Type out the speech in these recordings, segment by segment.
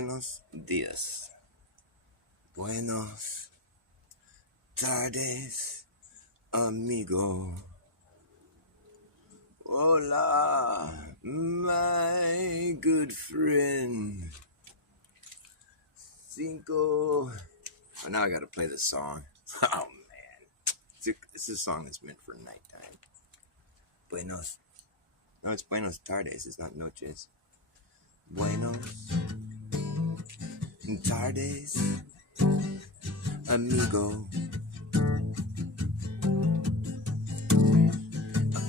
Buenos días. Buenos tardes, amigo. Hola, my good friend. Cinco. Oh, now I gotta play the song. Oh, man. This is a song that's meant for nighttime. Buenos. No, it's Buenos tardes. It's not noches. Buenos tardes, amigo.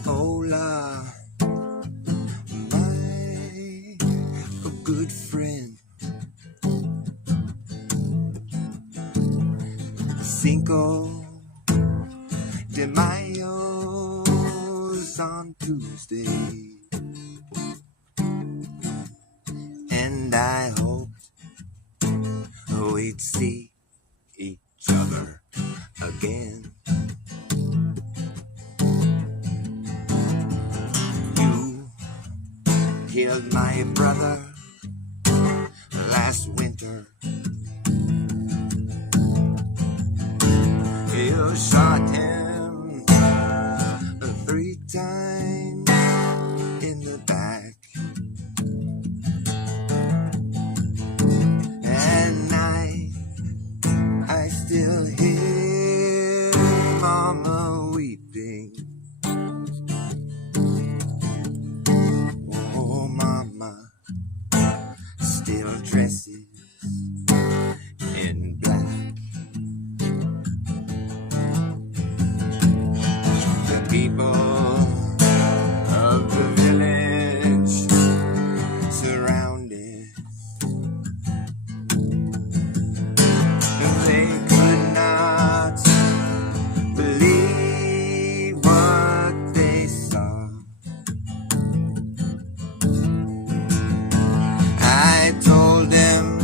Hola, my good friend. Cinco de Mayo's on Tuesday, and I hoped we'd see each other again. You killed my brother last winter. You shot him 3 times in the back, and I still hear Mama weeping. Oh, Mama still dresses in black. The people of the village surrounded. They could not believe what they saw. I told them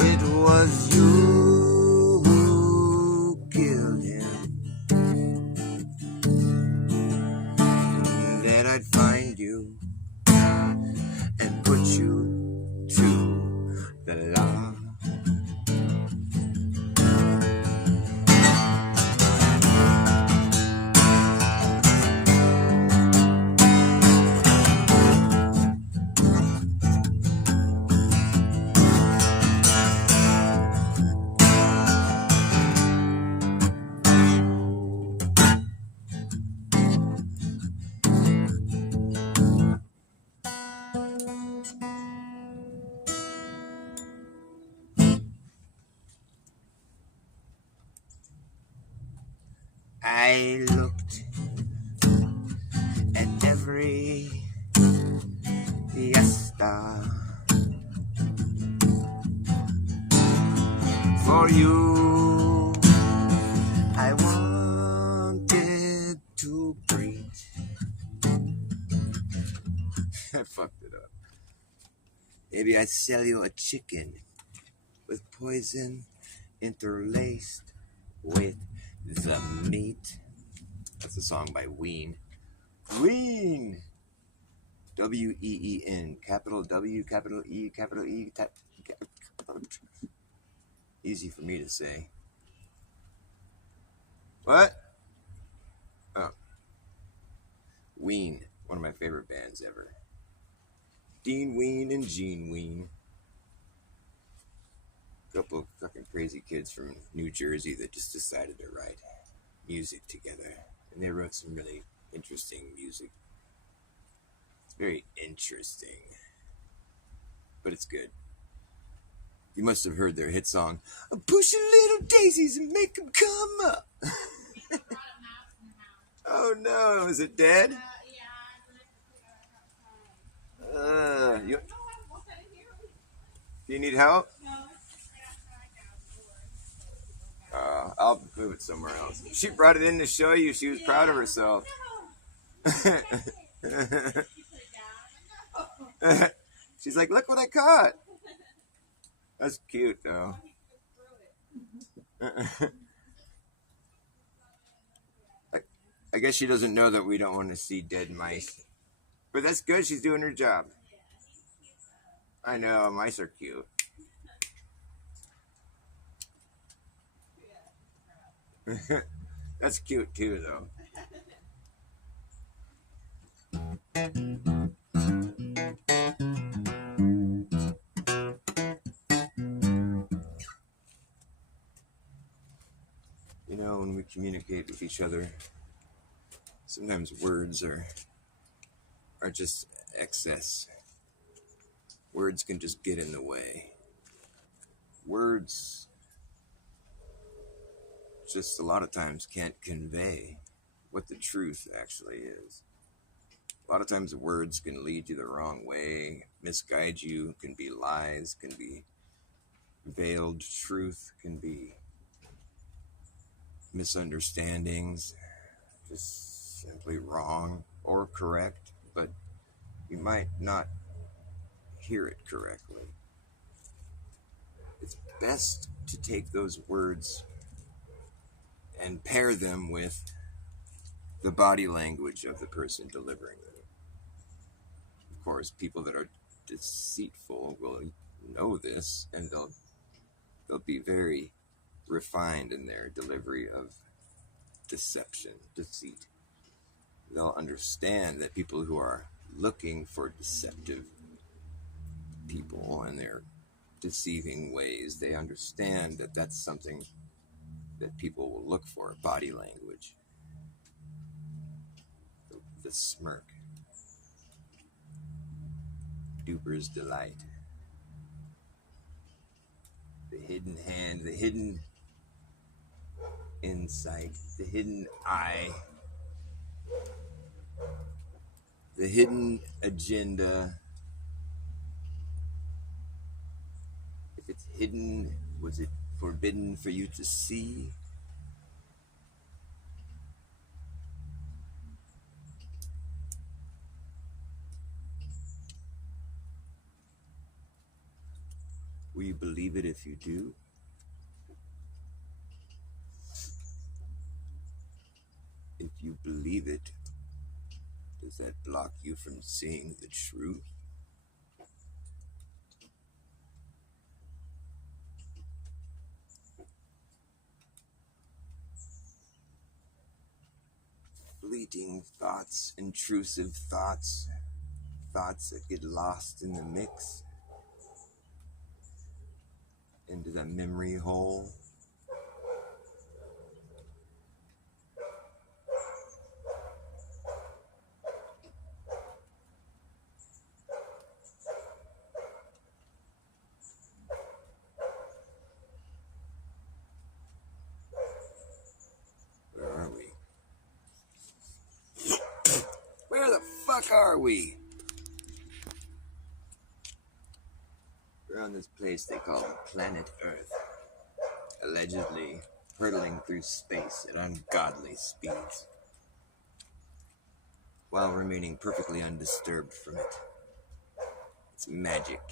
it was you who killed him, and that I'd find you and put you to the law. I looked at every fiesta for you. I wanted to preach. I fucked it up. Maybe I'd sell you a chicken with poison interlaced with the meat. That's a song by Ween. Ween! W-E-E-N. Capital W, capital E, capital E. Easy for me to say. What? Oh. Ween. One of my favorite bands ever. Dean Ween and Gene Ween. A couple of fucking crazy kids from New Jersey that just decided to write music together. And they wrote some really interesting music. It's very interesting. But it's good. You must have heard their hit song, "Push your little daisies and make them come up." Oh no, is it dead? You need help? I'll move it somewhere else. She brought it in to show you she was proud of herself. She's like, look what I caught. That's cute, though. I guess she doesn't know that we don't want to see dead mice. But that's good. She's doing her job. I know. Mice are cute. That's cute too, though. You know, when we communicate with each other, sometimes words are just excess. Words can just get in the way. Words just a lot of times can't convey what the truth actually is. A lot of times words can lead you the wrong way, misguide you, can be lies, can be veiled truth, can be misunderstandings, just simply wrong or correct, but you might not hear it correctly. It's best to take those words and pair them with the body language of the person delivering them. Of course, people that are deceitful will know this, and they'll be very refined in their delivery of deception, deceit. They'll understand that people who are looking for deceptive people and their deceiving ways, they understand that that's something that people will look for, body language, the smirk, duper's delight, the hidden hand, the hidden insight, the hidden eye, the hidden agenda. If it's hidden, was it forbidden for you to see? Will you believe it if you do? If you believe it, does that block you from seeing the truth? Fleeting thoughts, intrusive thoughts, thoughts that get lost in the mix, into the memory hole. Where are we? Where the fuck are we? We're on this place they call planet Earth, allegedly hurtling through space at ungodly speeds, while remaining perfectly undisturbed from it. It's magic.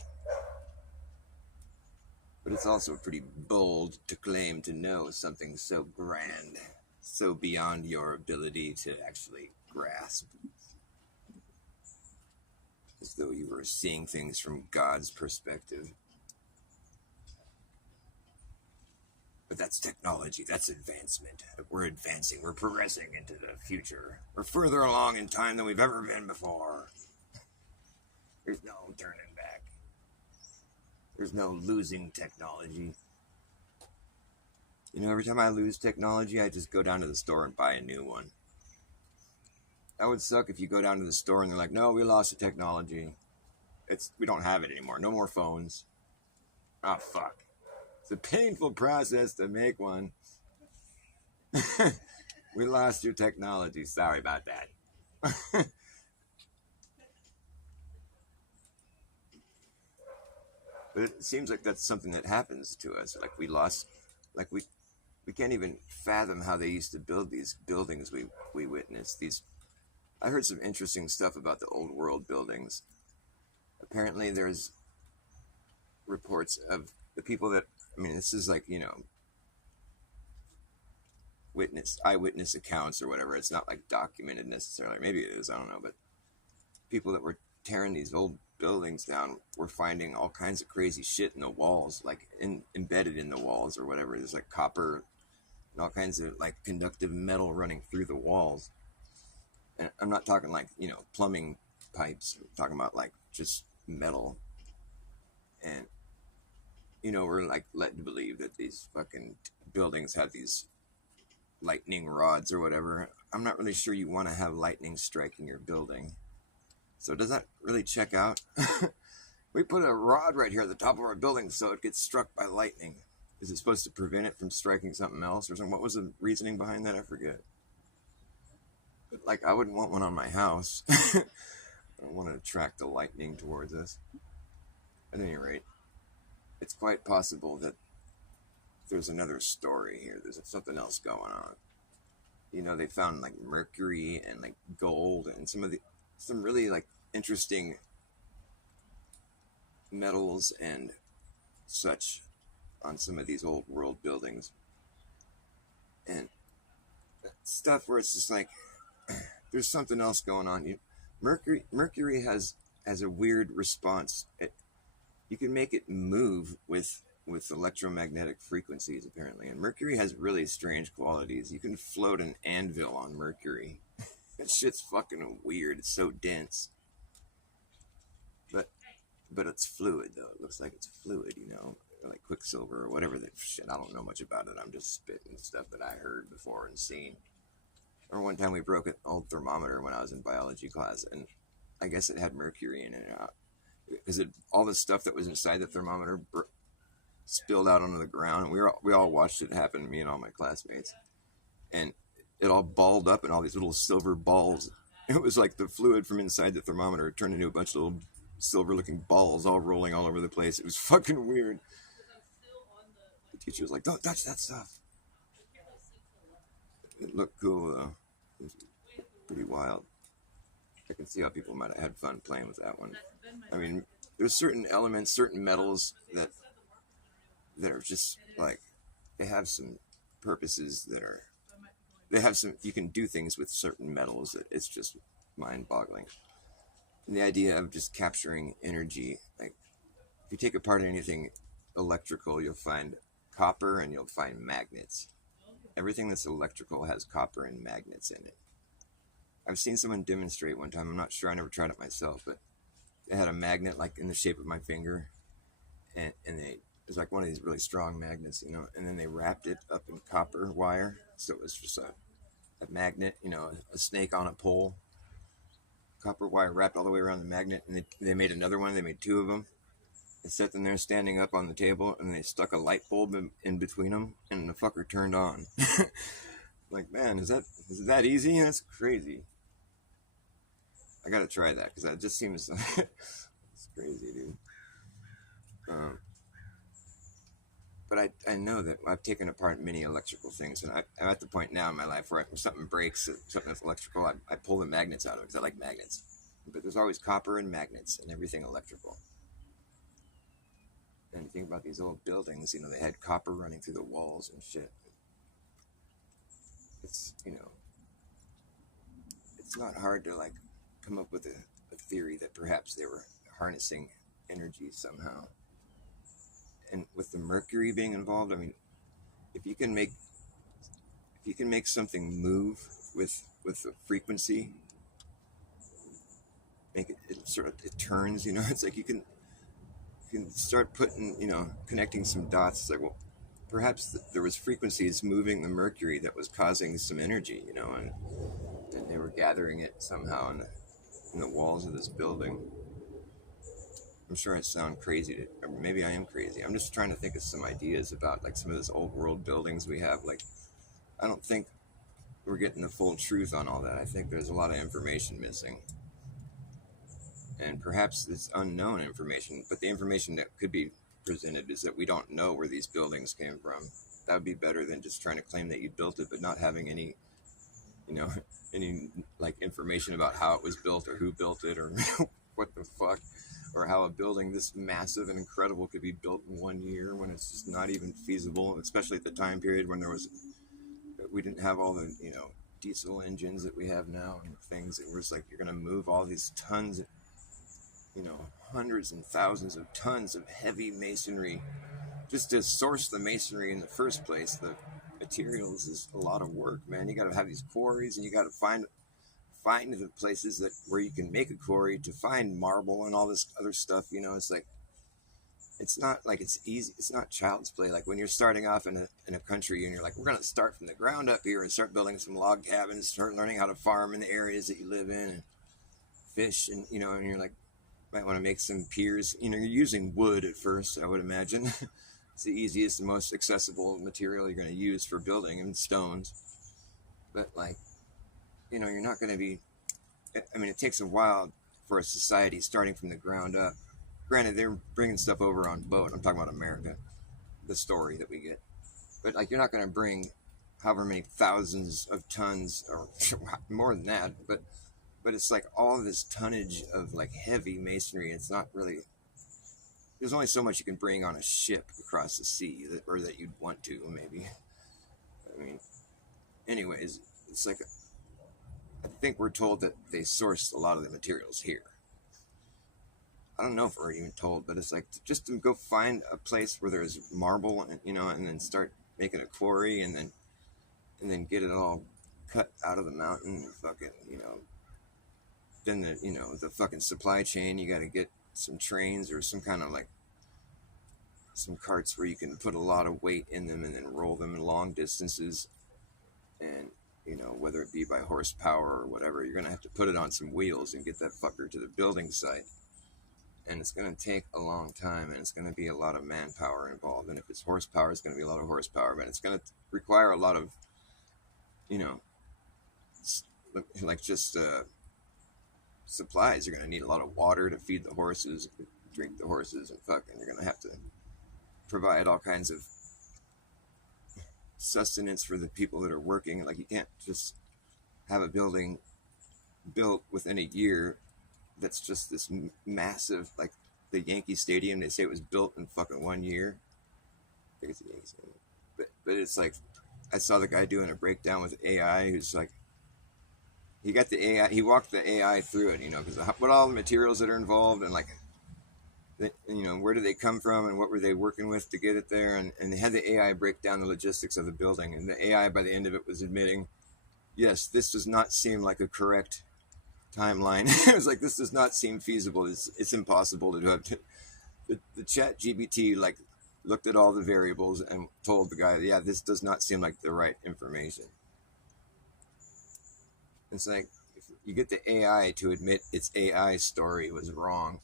But it's also pretty bold to claim to know something so grand, so beyond your ability to actually grasp. As though you were seeing things from God's perspective. But that's technology, that's advancement. We're advancing, we're progressing into the future. We're further along in time than we've ever been before. There's no turning back. There's no losing technology. You know, every time I lose technology, I just go down to the store and buy a new one. That would suck if you go down to the store and they're like, no, we lost the technology. We don't have it anymore. No more phones. Ah, fuck. It's a painful process to make one. We lost your technology. Sorry about that. But it seems like that's something that happens to us. Like we can't even fathom how they used to build these buildings we witnessed. I heard some interesting stuff about the old world buildings. Apparently there's reports of the people that, I mean, this is like, you know, eyewitness accounts or whatever. It's not like documented necessarily. Maybe it is, I don't know. But people that were tearing these old buildings down were finding all kinds of crazy shit in the walls, like embedded in the walls or whatever. There's like copper and all kinds of like conductive metal running through the walls. And I'm not talking like, plumbing pipes. I'm talking about like just metal. And, we're like led to believe that these fucking buildings have these lightning rods or whatever. I'm not really sure you want to have lightning striking your building. So does that really check out? We put a rod right here at the top of our building so it gets struck by lightning. Is it supposed to prevent it from striking something else or something? What was the reasoning behind that? I forget. But like, I wouldn't want one on my house. I don't want to attract the lightning towards us. At any rate, it's quite possible that there's another story here. There's something else going on. They found like mercury and like gold and some really like interesting metals and such on some of these old world buildings. And stuff where it's just like there's something else going on. Mercury has a weird response. You can make it move with electromagnetic frequencies, apparently. And Mercury has really strange qualities. You can float an anvil on Mercury. That shit's fucking weird. It's so dense. But it's fluid, though. It looks like it's fluid, like Quicksilver or whatever that shit. I don't know much about it. I'm just spitting stuff that I heard before and seen. I remember one time we broke an old thermometer when I was in biology class, and I guess it had mercury in it. Because all the stuff that was inside the thermometer spilled out onto the ground, and we all watched it happen, me and all my classmates. And it all balled up in all these little silver balls. It was like the fluid from inside the thermometer turned into a bunch of little silver-looking balls all rolling all over the place. It was fucking weird. The teacher was like, "Don't touch that stuff." It looked cool, though. It was pretty wild. I can see how people might have had fun playing with that one. I mean, there's certain elements, certain metals that are just like, they have some purposes you can do things with certain metals that it's just mind-boggling. And the idea of just capturing energy, like if you take apart anything electrical, you'll find copper and you'll find magnets. Everything that's electrical has copper and magnets in it. I've seen someone demonstrate one time. I'm not sure. I never tried it myself, but they had a magnet like in the shape of my finger, and it was like one of these really strong magnets, and then they wrapped it up in copper wire, so it was just a magnet, a snake on a pole. Copper wire wrapped all the way around the magnet, and they made another one. They made two of them. They set them there standing up on the table, and they stuck a light bulb in between them, and the fucker turned on. Like, man, is it that easy? That's crazy. I gotta try that, because that just seems it's crazy, dude. But I know that I've taken apart many electrical things, and I'm at the point now in my life where if something breaks, something that's electrical, I pull the magnets out of it because I like magnets. But there's always copper and magnets and everything electrical. And you think about these old buildings, they had copper running through the walls and shit. It's, it's not hard to like come up with a theory that perhaps they were harnessing energy somehow. And with the mercury being involved, I mean, if you can make something move with the frequency, make it turns, it's like you can start putting, connecting some dots. It's like, well, perhaps there was frequencies moving the mercury that was causing some energy, and they were gathering it somehow in the walls of this building. I'm sure I sound crazy, or maybe I am crazy. I'm just trying to think of some ideas about like some of those old world buildings we have. Like, I don't think we're getting the full truth on all that. I think there's a lot of information missing. And perhaps it's unknown information, but the information that could be presented is that we don't know where these buildings came from. That would be better than just trying to claim that you built it, but not having any, any like information about how it was built or who built it or what the fuck. Or how a building this massive and incredible could be built in 1 year when it's just not even feasible, especially at the time period when we didn't have all the, diesel engines that we have now and things. It was like, you're going to move all these tons, hundreds and thousands of tons of heavy masonry just to source the masonry in the first place. materials is a lot of work, man. You got to have these quarries, and you got to find the places that where you can make a quarry to find marble and all this other stuff. You know, it's like it's not like it's easy. It's not child's play. Like when you're starting off in a country and you're like, we're gonna start from the ground up here and start building some log cabins, start learning how to farm in the areas that you live in, and fish, and you know, and you're like, might want to make some piers. You know, you're using wood at first, I would imagine. It's the easiest and most accessible material you're going to use for building, and stones. But like, you know, you're not going to be. I mean, it takes a while for a society starting from the ground up. Granted, they're bringing stuff over on boat. I'm talking about America, the story that we get. But like, you're not going to bring however many thousands of tons or more than that. But it's like all this tonnage of like heavy masonry. It's not really. There's only so much you can bring on a ship across the sea, or that you'd want to, maybe. I mean, anyways, it's like I think we're told that they sourced a lot of the materials here. I don't know if we're even told, but it's like just to go find a place where there's marble, and you know, and then start making a quarry, and then get it all cut out of the mountain, and fucking, you know. Then the fucking supply chain, you got to get some trains or some kind of like some carts where you can put a lot of weight in them and then roll them long distances, and you know, whether it be by horsepower or whatever, you're gonna have to put it on some wheels and get that fucker to the building site, and it's gonna take a long time, and it's gonna be a lot of manpower involved, and if it's horsepower, it's gonna be a lot of horsepower, but it's gonna require a lot of, you know, like just supplies. You're going to need a lot of water to feed the horses, drink the horses, and fucking you're going to have to provide all kinds of sustenance for the people that are working. Like, you can't just have a building built within a year that's just this massive, like the Yankee Stadium. They say it was built in fucking 1 year. I think it's the Yankee Stadium. But it's like, I saw the guy doing a breakdown with AI who's like, he got the AI, he walked the AI through it, you know, because what all the materials that are involved, and like, you know, where do they come from, and what were they working with to get it there, and they had the AI break down the logistics of the building, and the AI by the end of it was admitting, yes, this does not seem like a correct timeline. It was like, this does not seem feasible. It's impossible to have. The chat GPT like looked at all the variables and told the guy, yeah, this does not seem like the right information. It's like, if you get the AI to admit its AI story was wrong.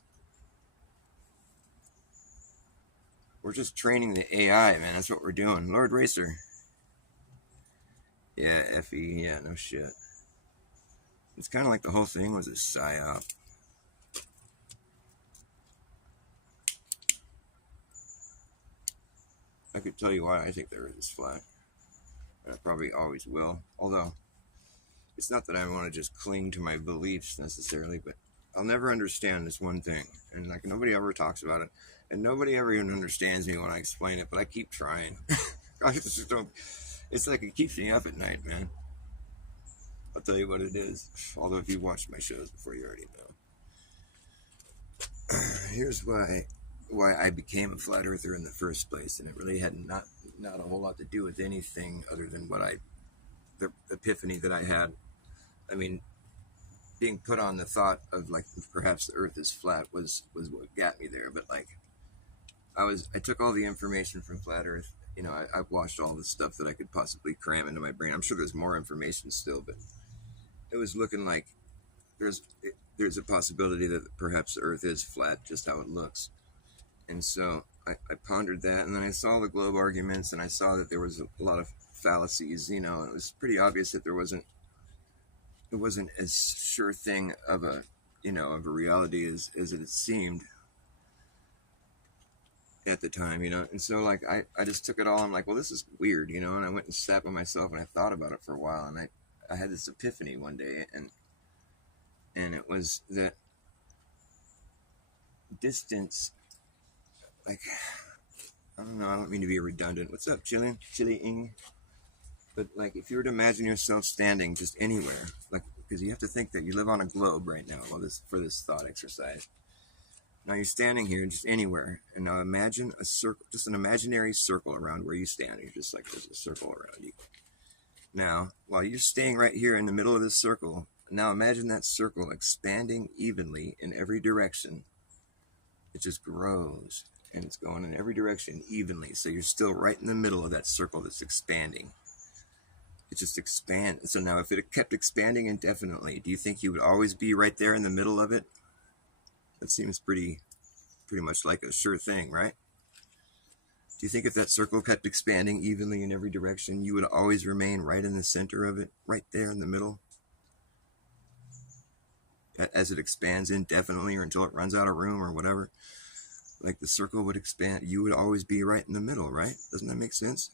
We're just training the AI, man. That's what we're doing. Lord Racer. Yeah, Effie. Yeah, no shit. It's kind of like the whole thing was a psyop. I could tell you why I think the Earth is flat. And I probably always will. Although, it's not that I want to just cling to my beliefs necessarily, but I'll never understand this one thing. And like, nobody ever talks about it. And nobody ever even understands me when I explain it, but I keep trying. I just don't. It's like it keeps me up at night, man. I'll tell you what it is. Although if you watched my shows before, you already know. Here's why I became a flat earther in the first place, and it really had not a whole lot to do with anything other than the epiphany that I had. I mean, being put on the thought of like perhaps the Earth is flat was what got me there. But like, I took all the information from Flat Earth. You know, I've watched all the stuff that I could possibly cram into my brain. I'm sure there's more information still, but it was looking like there's a possibility that perhaps the Earth is flat, just how it looks. And so I pondered that, and then I saw the globe arguments, and I saw that there was a lot of fallacies. You know, it was pretty obvious that it wasn't as sure thing of a reality as it seemed at the time, you know. And so like I just took it all. I'm like, well, this is weird, you know. And I went and sat by myself and I thought about it for a while, and I had this epiphany one day, and it was that distance, like, I don't know, I don't mean to be redundant. What's up, Chili-ing? But like, if you were to imagine yourself standing just anywhere, like, because you have to think that you live on a globe right now for this thought exercise. Now you're standing here just anywhere, and now imagine a circle, just an imaginary circle around where you stand. You're just like there's a circle around you. Now, while you're staying right here in the middle of this circle, now imagine that circle expanding evenly in every direction. It just grows, and it's going in every direction evenly. So you're still right in the middle of that circle that's expanding. It just expands. So now if it kept expanding indefinitely, do you think you would always be right there in the middle of it? That seems pretty much like a sure thing, right? Do you think if that circle kept expanding evenly in every direction, you would always remain right in the center of it, right there in the middle? As it expands indefinitely or until it runs out of room or whatever, like the circle would expand, you would always be right in the middle, right? Doesn't that make sense?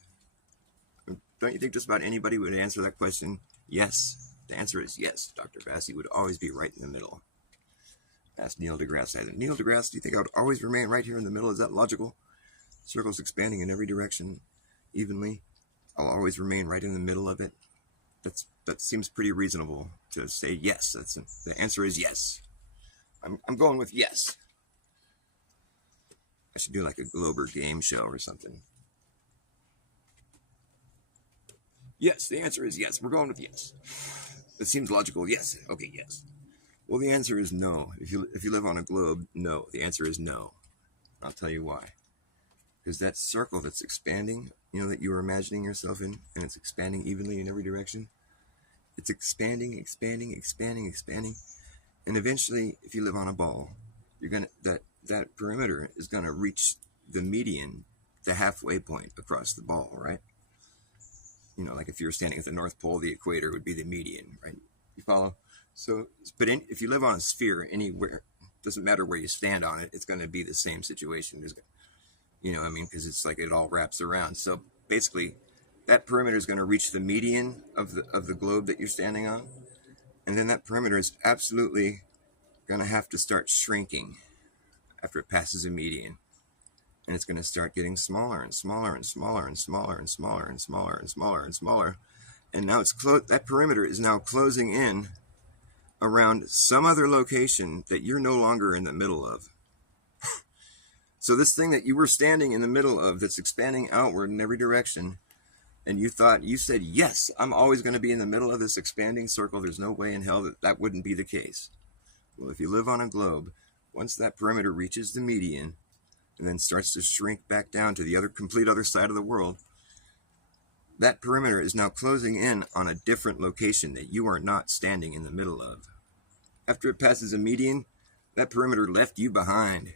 Don't you think just about anybody would answer that question? Yes. The answer is yes, Dr. Bas. You would always be right in the middle. Ask Neil deGrasse Tyson. Neil deGrasse, do you think I would always remain right here in the middle? Is that logical? Circle's expanding in every direction evenly. I'll always remain right in the middle of it. That seems pretty reasonable to say yes. The answer is yes. I'm going with yes. I should do like a Glober game show or something. Yes, the answer is yes. We're going with yes. It seems logical. Yes. Okay, yes. Well, the answer is no. If you live on a globe, no. The answer is no. I'll tell you why. Because that circle that's expanding, that you were imagining yourself in, and it's expanding evenly in every direction, it's expanding, expanding, expanding, expanding. And eventually, if you live on a ball, that perimeter is gonna reach the median, the halfway point across the ball, right? Like if you were standing at the North Pole, the equator would be the median, right? You follow? So, but if you live on a sphere anywhere, doesn't matter where you stand on it, it's going to be the same situation. Because it's like it all wraps around. So basically, that perimeter is going to reach the median of the globe that you're standing on, and then that perimeter is absolutely going to have to start shrinking after it passes a median, and it's going to start getting smaller and smaller and smaller and smaller and smaller and smaller and smaller and smaller, and now that perimeter is now closing in around some other location that you're no longer in the middle of. So this thing that you were standing in the middle of that's expanding outward in every direction, and you said, yes, I'm always going to be in the middle of this expanding circle. There's no way in hell that wouldn't be the case. Well, if you live on a globe, once that perimeter reaches the median and then starts to shrink back down to the complete other side of the world, that perimeter is now closing in on a different location that you are not standing in the middle of. After it passes a median, that perimeter left you behind.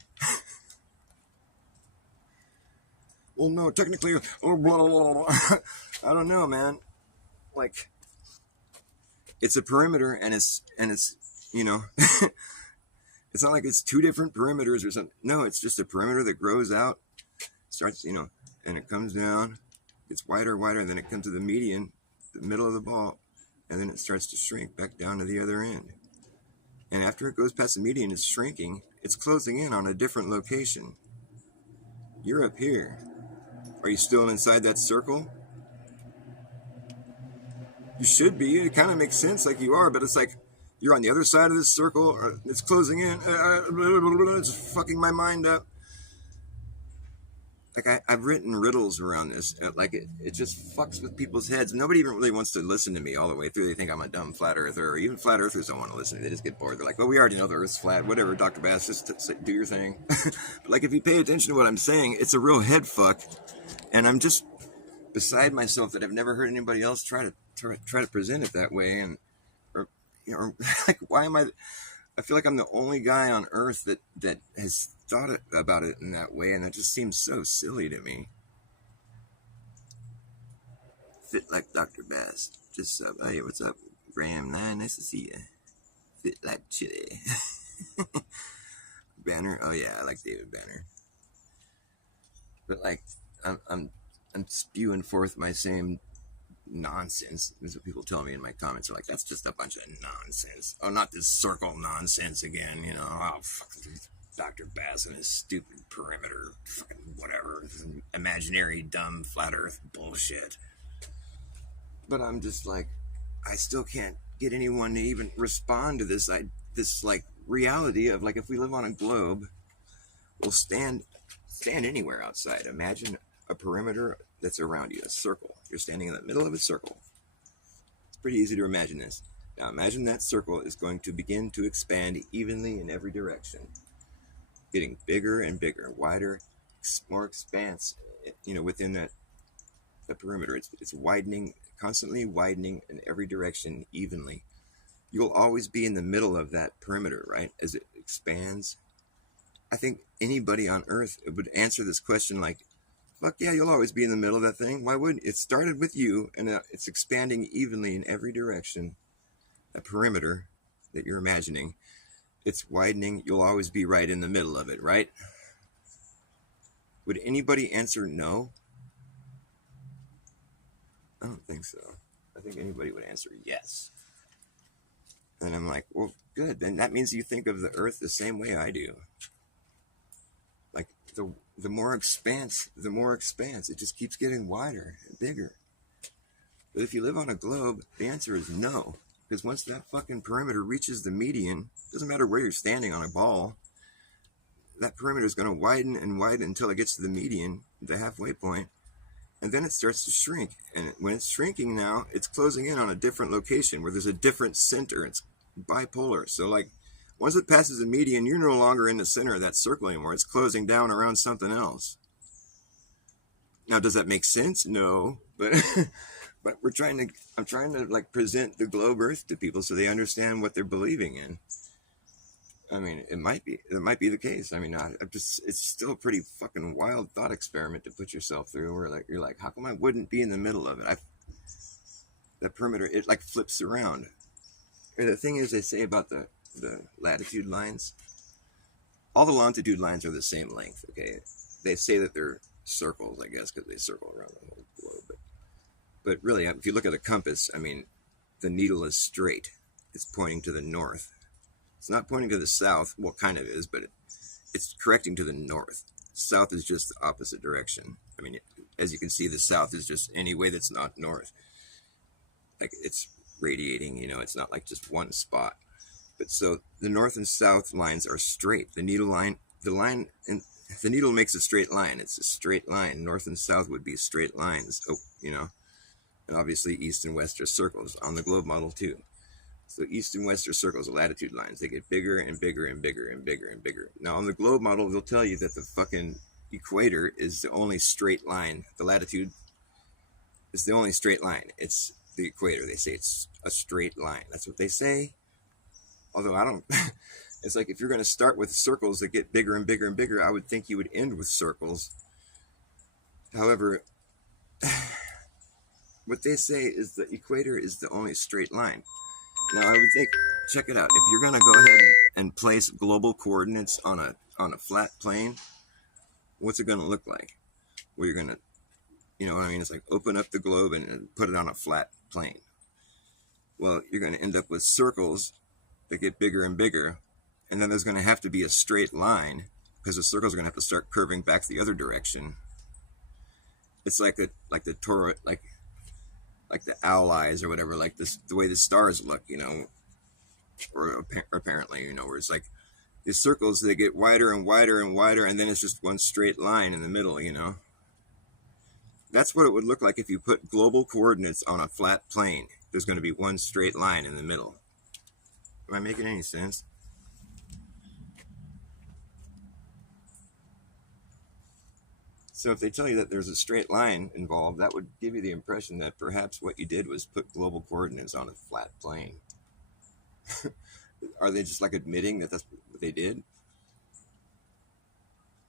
Well, no, technically, blah, blah, blah. I don't know, man. Like, it's a perimeter, and it's it's not like it's two different perimeters or something. No, it's just a perimeter that grows out, starts, and it comes down, gets wider, wider, and then it comes to the median, the middle of the ball, and then it starts to shrink back down to the other end. And after it goes past the median, it's shrinking. It's closing in on a different location. You're up here. Are you still inside that circle? You should be. It kind of makes sense like you are, but it's like you're on the other side of this circle, or it's closing in. It's fucking my mind up. Like I've written riddles around this. Like it just fucks with people's heads. Nobody even really wants to listen to me all the way through. They think I'm a dumb flat earther, or even flat earthers don't want to listen to me. They just get bored. They're like, well, we already know the Earth's flat. Whatever, Dr. Bass, just do your thing. But like if you pay attention to what I'm saying, it's a real head fuck, and I'm just beside myself that I've never heard anybody else try to present it that way. And like why am I feel like I'm the only guy on Earth that has thought about it in that way, and that just seems so silly to me. Fit like Dr. Bas. Just hey, what's up, Graham? Nice to see you. Fit like chili. Banner. Oh yeah, I like David Banner. But like, I'm spewing forth my same nonsense. That's what people tell me in my comments. They're like, that's just a bunch of nonsense. Oh, not this circle nonsense again. Oh, fuck Dr. Bas and his stupid perimeter, fucking whatever, imaginary dumb flat earth bullshit. But I'm just like, I still can't get anyone to even respond to this like reality of like, if we live on a globe, Well, stand anywhere outside. Imagine a perimeter that's around you, a circle. You're standing in the middle of a circle. It's pretty easy to imagine this. Now imagine that circle is going to begin to expand evenly in every direction, getting bigger and bigger, wider, more expanse, within the perimeter. It's widening, constantly widening in every direction evenly. You'll always be in the middle of that perimeter, right? As it expands. I think anybody on Earth would answer this question like, fuck yeah, you'll always be in the middle of that thing. Why wouldn't it? Started with you, and it's expanding evenly in every direction. A perimeter that you're imagining, it's widening. You'll always be right in the middle of it, right? Would anybody answer no? I don't think so. I think anybody would answer yes. And I'm like, well, good. Then that means you think of the Earth the same way I do. Like the more expanse, it just keeps getting wider and bigger. But if you live on a globe, the answer is no. Because once that fucking perimeter reaches the median, doesn't matter where you're standing on a ball, that perimeter is going to widen and widen until it gets to the median, the halfway point, and then it starts to shrink. And when it's shrinking now, it's closing in on a different location where there's a different center. It's bipolar. So like, once it passes the median, you're no longer in the center of that circle anymore. It's closing down around something else. Now, does that make sense? No, but but I'm trying to like present the globe Earth to people so they understand what they're believing in. I mean, it might be the case. I mean, it's still a pretty fucking wild thought experiment to put yourself through. Where you're like, how come I wouldn't be in the middle of it? The perimeter, it like flips around. And the thing is, they say about the latitude lines, all the longitude lines are the same length. Okay, they say that they're circles, I guess, because they circle around the whole globe. But really, if you look at a compass, I mean, the needle is straight. It's pointing to the north. It's not pointing to the south. Well, kind of is, but it's correcting to the north. South is just the opposite direction. I mean, as you can see, the south is just any way that's not north. Like it's radiating, it's not like just one spot. But so the north and south lines are straight. The needle makes a straight line. It's a straight line. North and south would be straight lines. And obviously east and west are circles on the globe model too. So east and west are circles, the latitude lines. They get bigger and bigger and bigger and bigger and bigger. Now on the globe model, they'll tell you that the fucking equator is the only straight line. The latitude is the only straight line. It's the equator. They say it's a straight line. That's what they say. Although I don't, it's like if you're going to start with circles that get bigger and bigger and bigger, I would think you would end with circles. However, what they say is the equator is the only straight line. Now I would think, check it out. If you're going to go ahead and place global coordinates on a flat plane, what's it going to look like? Well, you're going to, you know what I mean? It's like open up the globe and put it on a flat plane. Well, you're going to end up with circles that get bigger and bigger, and then there's going to have to be a straight line because the circles are going to have to start curving back the other direction. It's like the Torah, like the owl eyes or whatever, like this, the way the stars look, or apparently, where it's like these circles, they get wider and wider and wider, and then it's just one straight line in the middle, That's what it would look like if you put global coordinates on a flat plane. There's going to be one straight line in the middle. Am I making any sense? So if they tell you that there's a straight line involved, that would give you the impression that perhaps what you did was put global coordinates on a flat plane. Are they just like admitting that that's what they did?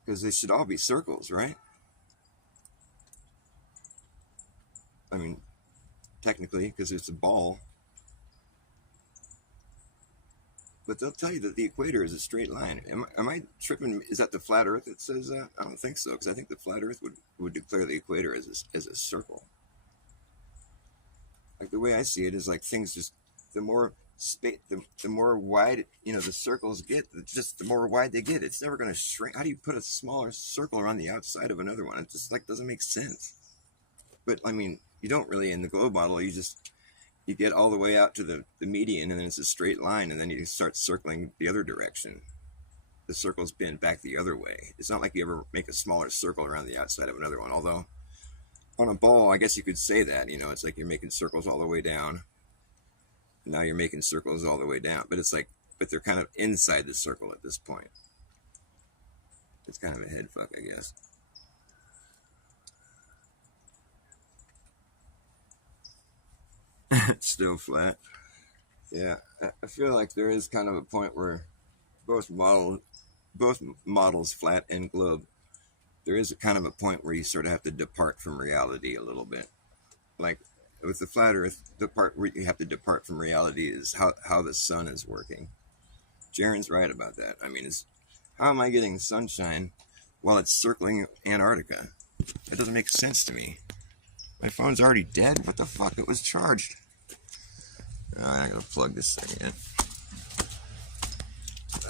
Because they should all be circles, right? I mean, technically, because it's a ball. But they'll tell you that the equator is a straight line. Am I tripping? Is that the flat Earth that says that? I don't think so, because I think the flat Earth would declare the equator as a circle. Like the way I see it is like things just, the more space, the more wide, the circles get, just the more wide they get. It's never going to shrink. How do you put a smaller circle around the outside of another one? It just like doesn't make sense. But I mean, you don't really in the globe model. You get all the way out to the median, and then it's a straight line, and then you start circling the other direction. the circles bend back the other way. It's not like you ever make a smaller circle around the outside of another one. Although on a ball, I guess you could say that. It's like you're making circles all the way down. And now you're making circles all the way down, but but they're kind of inside the circle at this point. It's kind of a head fuck, I guess. It's still flat. Yeah, I feel like there is kind of a point where both models, flat and globe, there is a kind of a point where you sort of have to depart from reality a little bit. Like with the flat Earth, the part where you have to depart from reality is how the sun is working. Jaren's right about that. I mean, how am I getting sunshine while it's circling Antarctica? That doesn't make sense to me. My phone's already dead. What the fuck? It was charged. Oh, I gotta plug this thing in.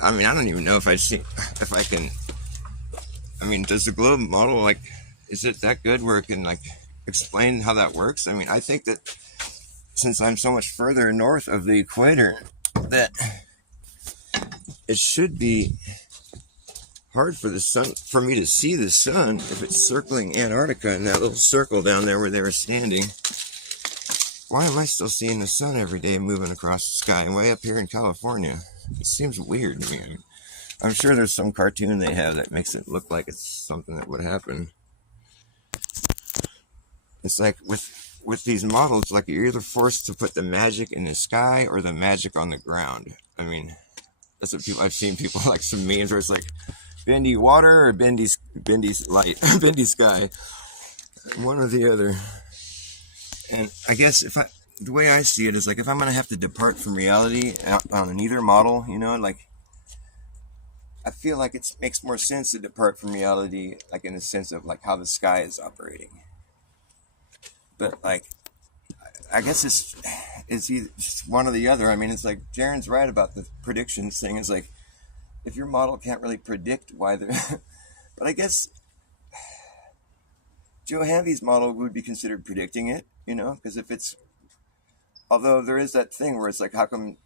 I mean, I don't even know if I can. I mean, does the globe model, like, is it that good where it can, like, explain how that works? I mean, I think that since I'm so much further north of the equator, that it should be hard for me to see the sun if it's circling Antarctica in that little circle down there where they were standing. Why am I still seeing the sun every day moving across the sky way up here in California? It seems weird to me. I mean, I'm sure there's some cartoon they have that makes it look like it's something that would happen. It's like with these models, like you're either forced to put the magic in the sky or the magic on the ground. I mean, that's what I've seen people like some memes where it's like bendy water or bendy light, bendy sky, one or the other. And I guess the way I see it is like if I'm gonna have to depart from reality on either model, like I feel like it makes more sense to depart from reality, like in the sense of like how the sky is operating. But like, I guess it's either just one or the other. I mean, it's like Jaren's right about the predictions thing. It's like if your model can't really predict why they're, but I guess Joe Hamby's model would be considered predicting it, because although there is that thing where it's like, how come,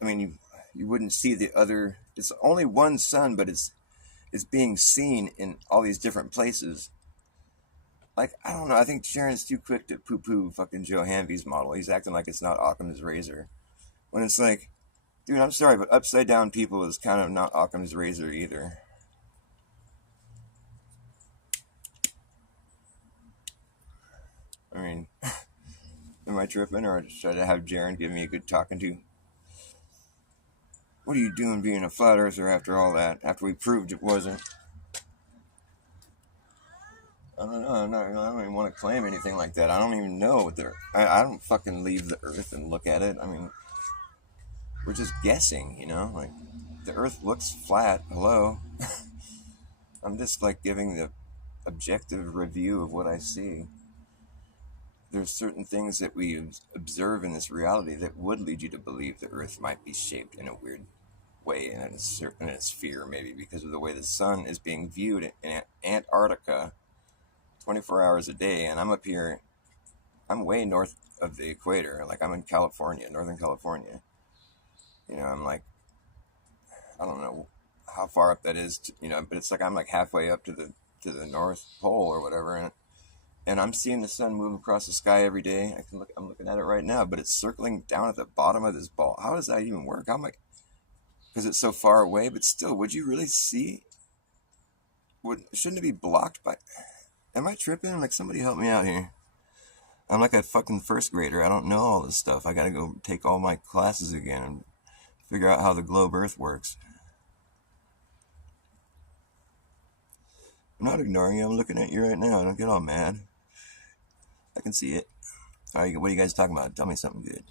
I mean, you wouldn't see the other, it's only one sun, but it's being seen in all these different places. Like, I don't know, I think Jaren's too quick to poo-poo fucking Joe Hamby's model. He's acting like it's not Occam's razor. When it's like, dude, I'm sorry, but upside down people is kind of not Occam's razor either. I mean, am I tripping, or should I have Jaren give me a good talking to? What are you doing being a flat earther after all that? After we proved it wasn't? I don't know. I don't even want to claim anything like that. I don't even know what I don't fucking leave the earth and look at it. I mean, we're just guessing, Like, the earth looks flat. Hello. I'm just like giving the objective review of what I see. There's certain things that we observe in this reality that would lead you to believe the earth might be shaped in a weird way, in a sphere, maybe because of the way the sun is being viewed in Antarctica 24 hours a day. And I'm up here, I'm way north of the equator. Like, I'm in California, Northern California. I'm like, I don't know how far up that is, but it's like I'm like halfway up to the North Pole or whatever. And I'm seeing the sun move across the sky every day. I'm looking at it right now, but it's circling down at the bottom of this ball. How does that even work? I'm like, because it's so far away, but still, would you really see? Shouldn't it be blocked by? Am I tripping? Like, somebody help me out here. I'm like a fucking first grader. I don't know all this stuff. I gotta go take all my classes again and figure out how the globe Earth works. I'm not ignoring you. I'm looking at you right now. Don't get all mad. I can see it. All right, what are you guys talking about? Tell me something good.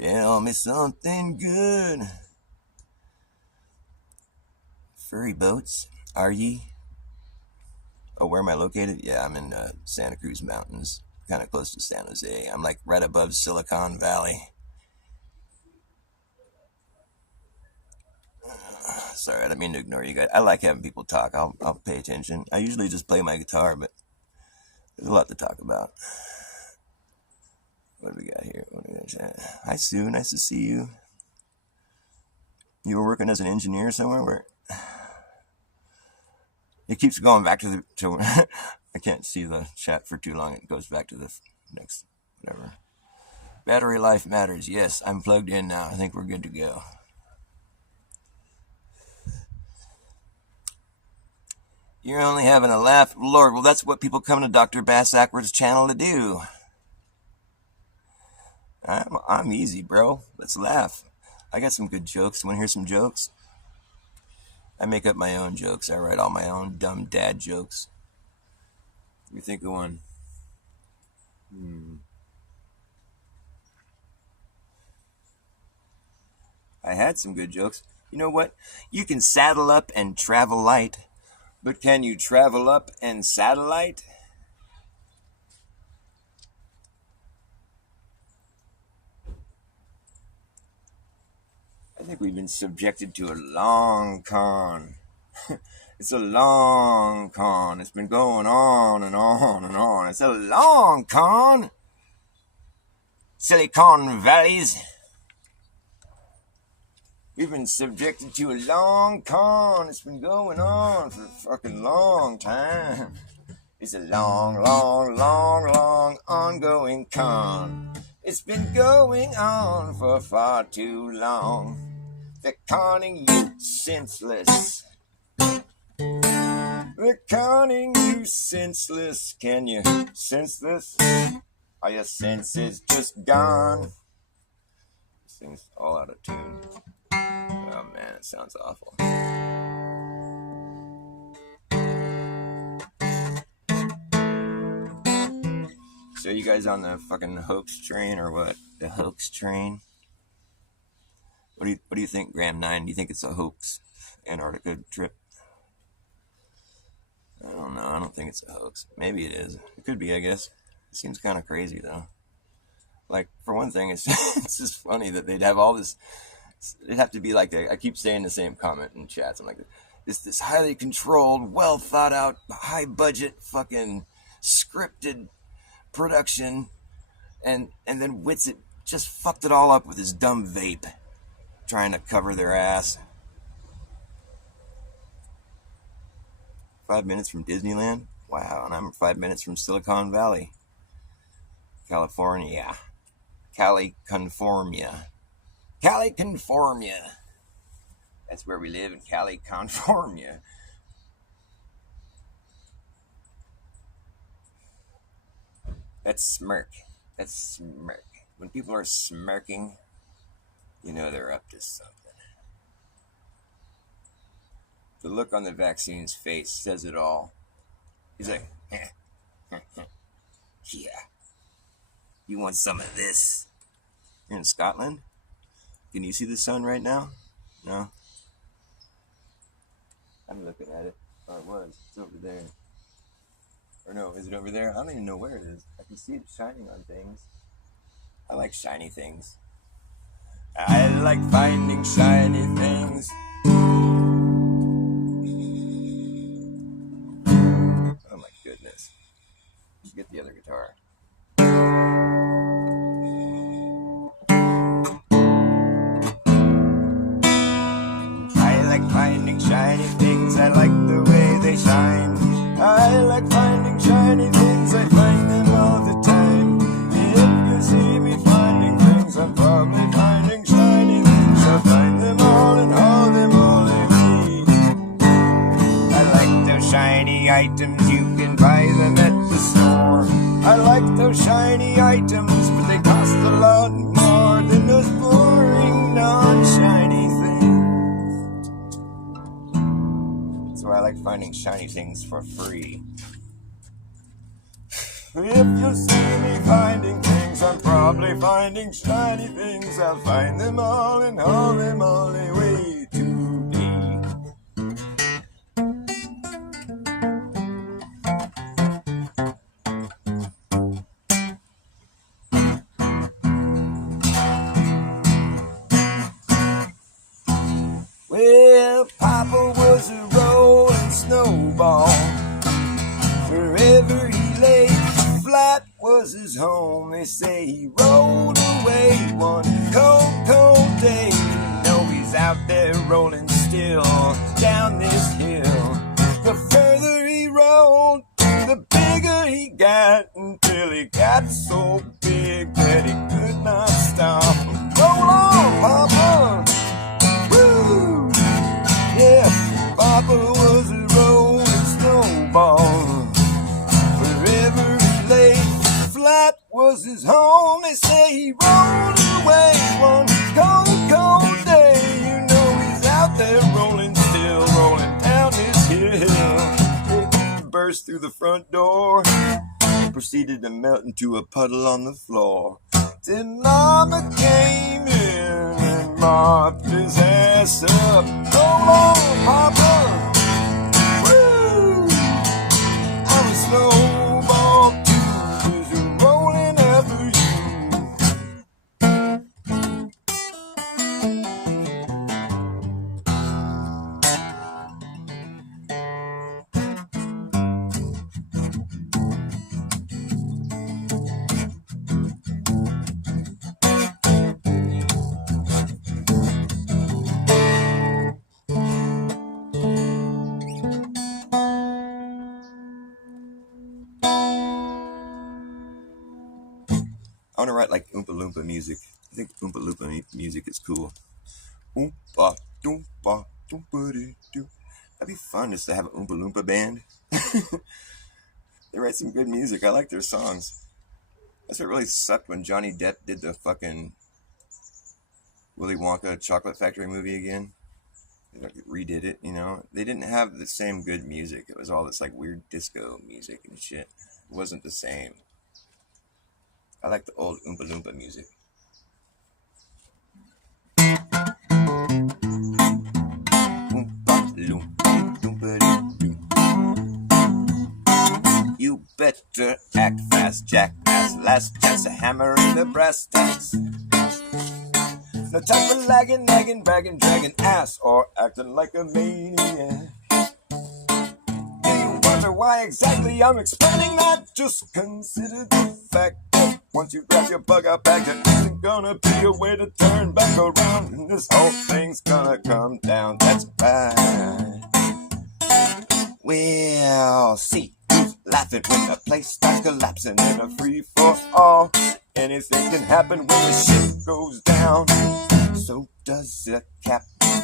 Tell me something good. Furry boats, are ye? Oh, where am I located? Yeah, I'm in Santa Cruz Mountains, kind of close to San Jose. I'm like right above Silicon Valley. Sorry, I didn't mean to ignore you guys. I like having people talk. I'll pay attention. I usually just play my guitar, but there's a lot to talk about. What do we got here? Hi, Sue. Nice to see you. You were working as an engineer somewhere? it keeps going back to I can't see the chat for too long. It goes back to the next, whatever. Battery life matters. Yes, I'm plugged in now. I think we're good to go. You're only having a laugh. Lord, well, that's what people come to Dr. Bass Ackwards channel to do. I'm easy, bro. Let's laugh. I got some good jokes. Want to hear some jokes? I make up my own jokes. I write all my own dumb dad jokes. Let me think of one. I had some good jokes. You know what? You can saddle up and travel light, but can you travel up and satellite? I think we've been subjected to a long con. It's a long con. It's been going on and on and on. It's a long con. Silicon Valleys. We've been subjected to a long con. It's been going on for a fucking long time. It's a long, long, long, long ongoing con. It's been going on for far too long. They're conning you senseless. They're conning you senseless. Can you sense this? Are your senses just gone? This thing's all out of tune. Oh man, it sounds awful. So you guys on the fucking hoax train or what? The hoax train? What do you think, Graham 9? Do you think it's a hoax? Antarctica trip? I don't know. I don't think it's a hoax. Maybe it is. It could be, I guess. It seems kind of crazy though. Like, for one thing, it's just funny that they'd have all this. It'd have to be like I keep saying the same comment in chats. I'm like, this highly controlled, well thought out, high budget, fucking scripted production, and then Witsit just fucked it all up with his dumb vape, trying to cover their ass. 5 minutes from Disneyland? Wow, and I'm 5 minutes from Silicon Valley, California. California. That's where we live, in California. That's smirk. When people are smirking, you know they're up to something. The look on the vaccine's face says it all. He's like, yeah. You want some of this? You're in Scotland? Can you see the sun right now? No? I'm looking at it. Oh, it was. It's over there. Or no, is it over there? I don't even know where it is. I can see it shining on things. I like shiny things. I like finding shiny things. Oh my goodness. Let's get the other guitar. I like finding shiny things. I like the way they shine. I like finding shiny things. I find them all the time. If you see me finding things, I'm probably finding shiny things. I'll find them all and hold them all in me. I like those shiny items. You can buy them at the store. I like those shiny items, but they cost a lot more than those boring, non-shiny things. So I like finding shiny things for free. If you see me finding things, I'm probably finding shiny things. I'll find them all and hold them all away today. Well, Papa was a rolling snowball. Wherever he lay, flat was his home. They say he rolled away one cold, cold day. You know he's out there rolling still. still down this hill. The further he rolled, the bigger he got, until he got so big that he could not stop. Roll on, Papa! Woo! Yeah, Papa was a rolling snowball. Wherever he lay, flat was his home. They say he rolled away one cold, cold day. You know he's out there rolling, still rolling down this hill. It burst through the front door, proceeded to melt into a puddle on the floor. Then Mama came in and mopped his ass up. Roll on, Papa! Woo! I'm a snowball too, busy rolling after you. I want to write like Oompa Loompa music. I think Oompa Loompa music is cool. Oompa Doompa Doompity Doo. That'd be fun just to have an Oompa Loompa band. They write some good music. I like their songs. That's what really sucked when Johnny Depp did the fucking Willy Wonka Chocolate Factory movie again. They redid it, you know. They didn't have the same good music. It was all this like weird disco music and shit. It wasn't the same. I like the old Oompa Loompa music. Oompa Loompa Doompity Doo. You better act fast, jackass. Last chance to hammer in the brass tacks. No time for lagging, nagging, bragging, dragging ass, or acting like a maniac. Do you wonder why exactly I'm explaining that? Just consider the fact that once you grab your bug out bag, there isn't gonna be a way to turn back around, and this whole thing's gonna come down. That's right. We'll see who's laughing when the place starts collapsing in a free-for-all. Anything can happen when the ship goes down. So does a captain.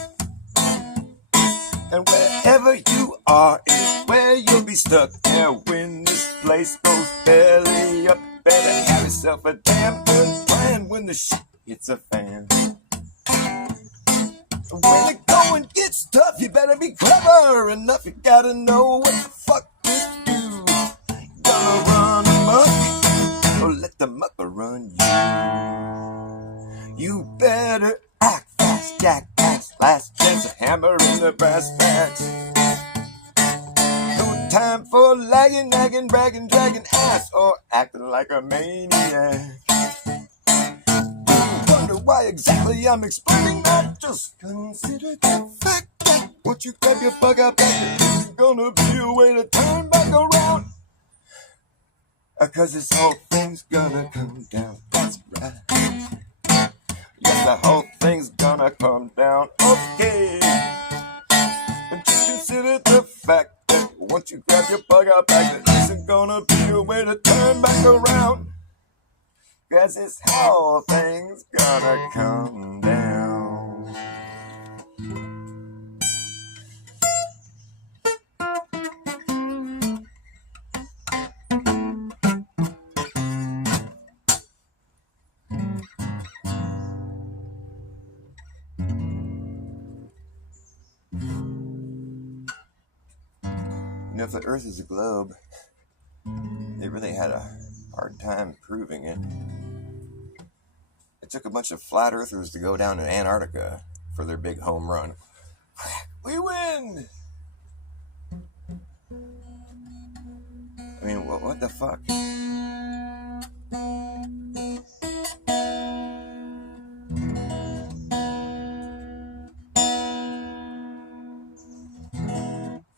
And wherever you are is where you'll be stuck. Yeah, when this place goes belly up, better have yourself a damn good plan when the shit hits a fan. When the going gets tough, you better be clever enough. You gotta know what the fuck to do. Gonna run amok, or let the mucker run you. You better act fast, jackass. Last chance to hammer in the brass tacks. No time for lagging, nagging, bragging, dragging ass, or acting like a maniac. Why exactly I'm explaining that? Just consider the fact that once you grab your bug out back, there's gonna be a way to turn back around. Cause this whole thing's gonna come down. That's right. Yes, the whole thing's gonna come down. Okay. But just consider the fact that once you grab your bug out back, there isn't gonna be a way to turn back around. Cause this whole thing's gonna come down. You know, if the Earth is a globe, they really had a hard time proving it. It took a bunch of flat earthers to go down to Antarctica for their big home run. We win! I mean, what the fuck?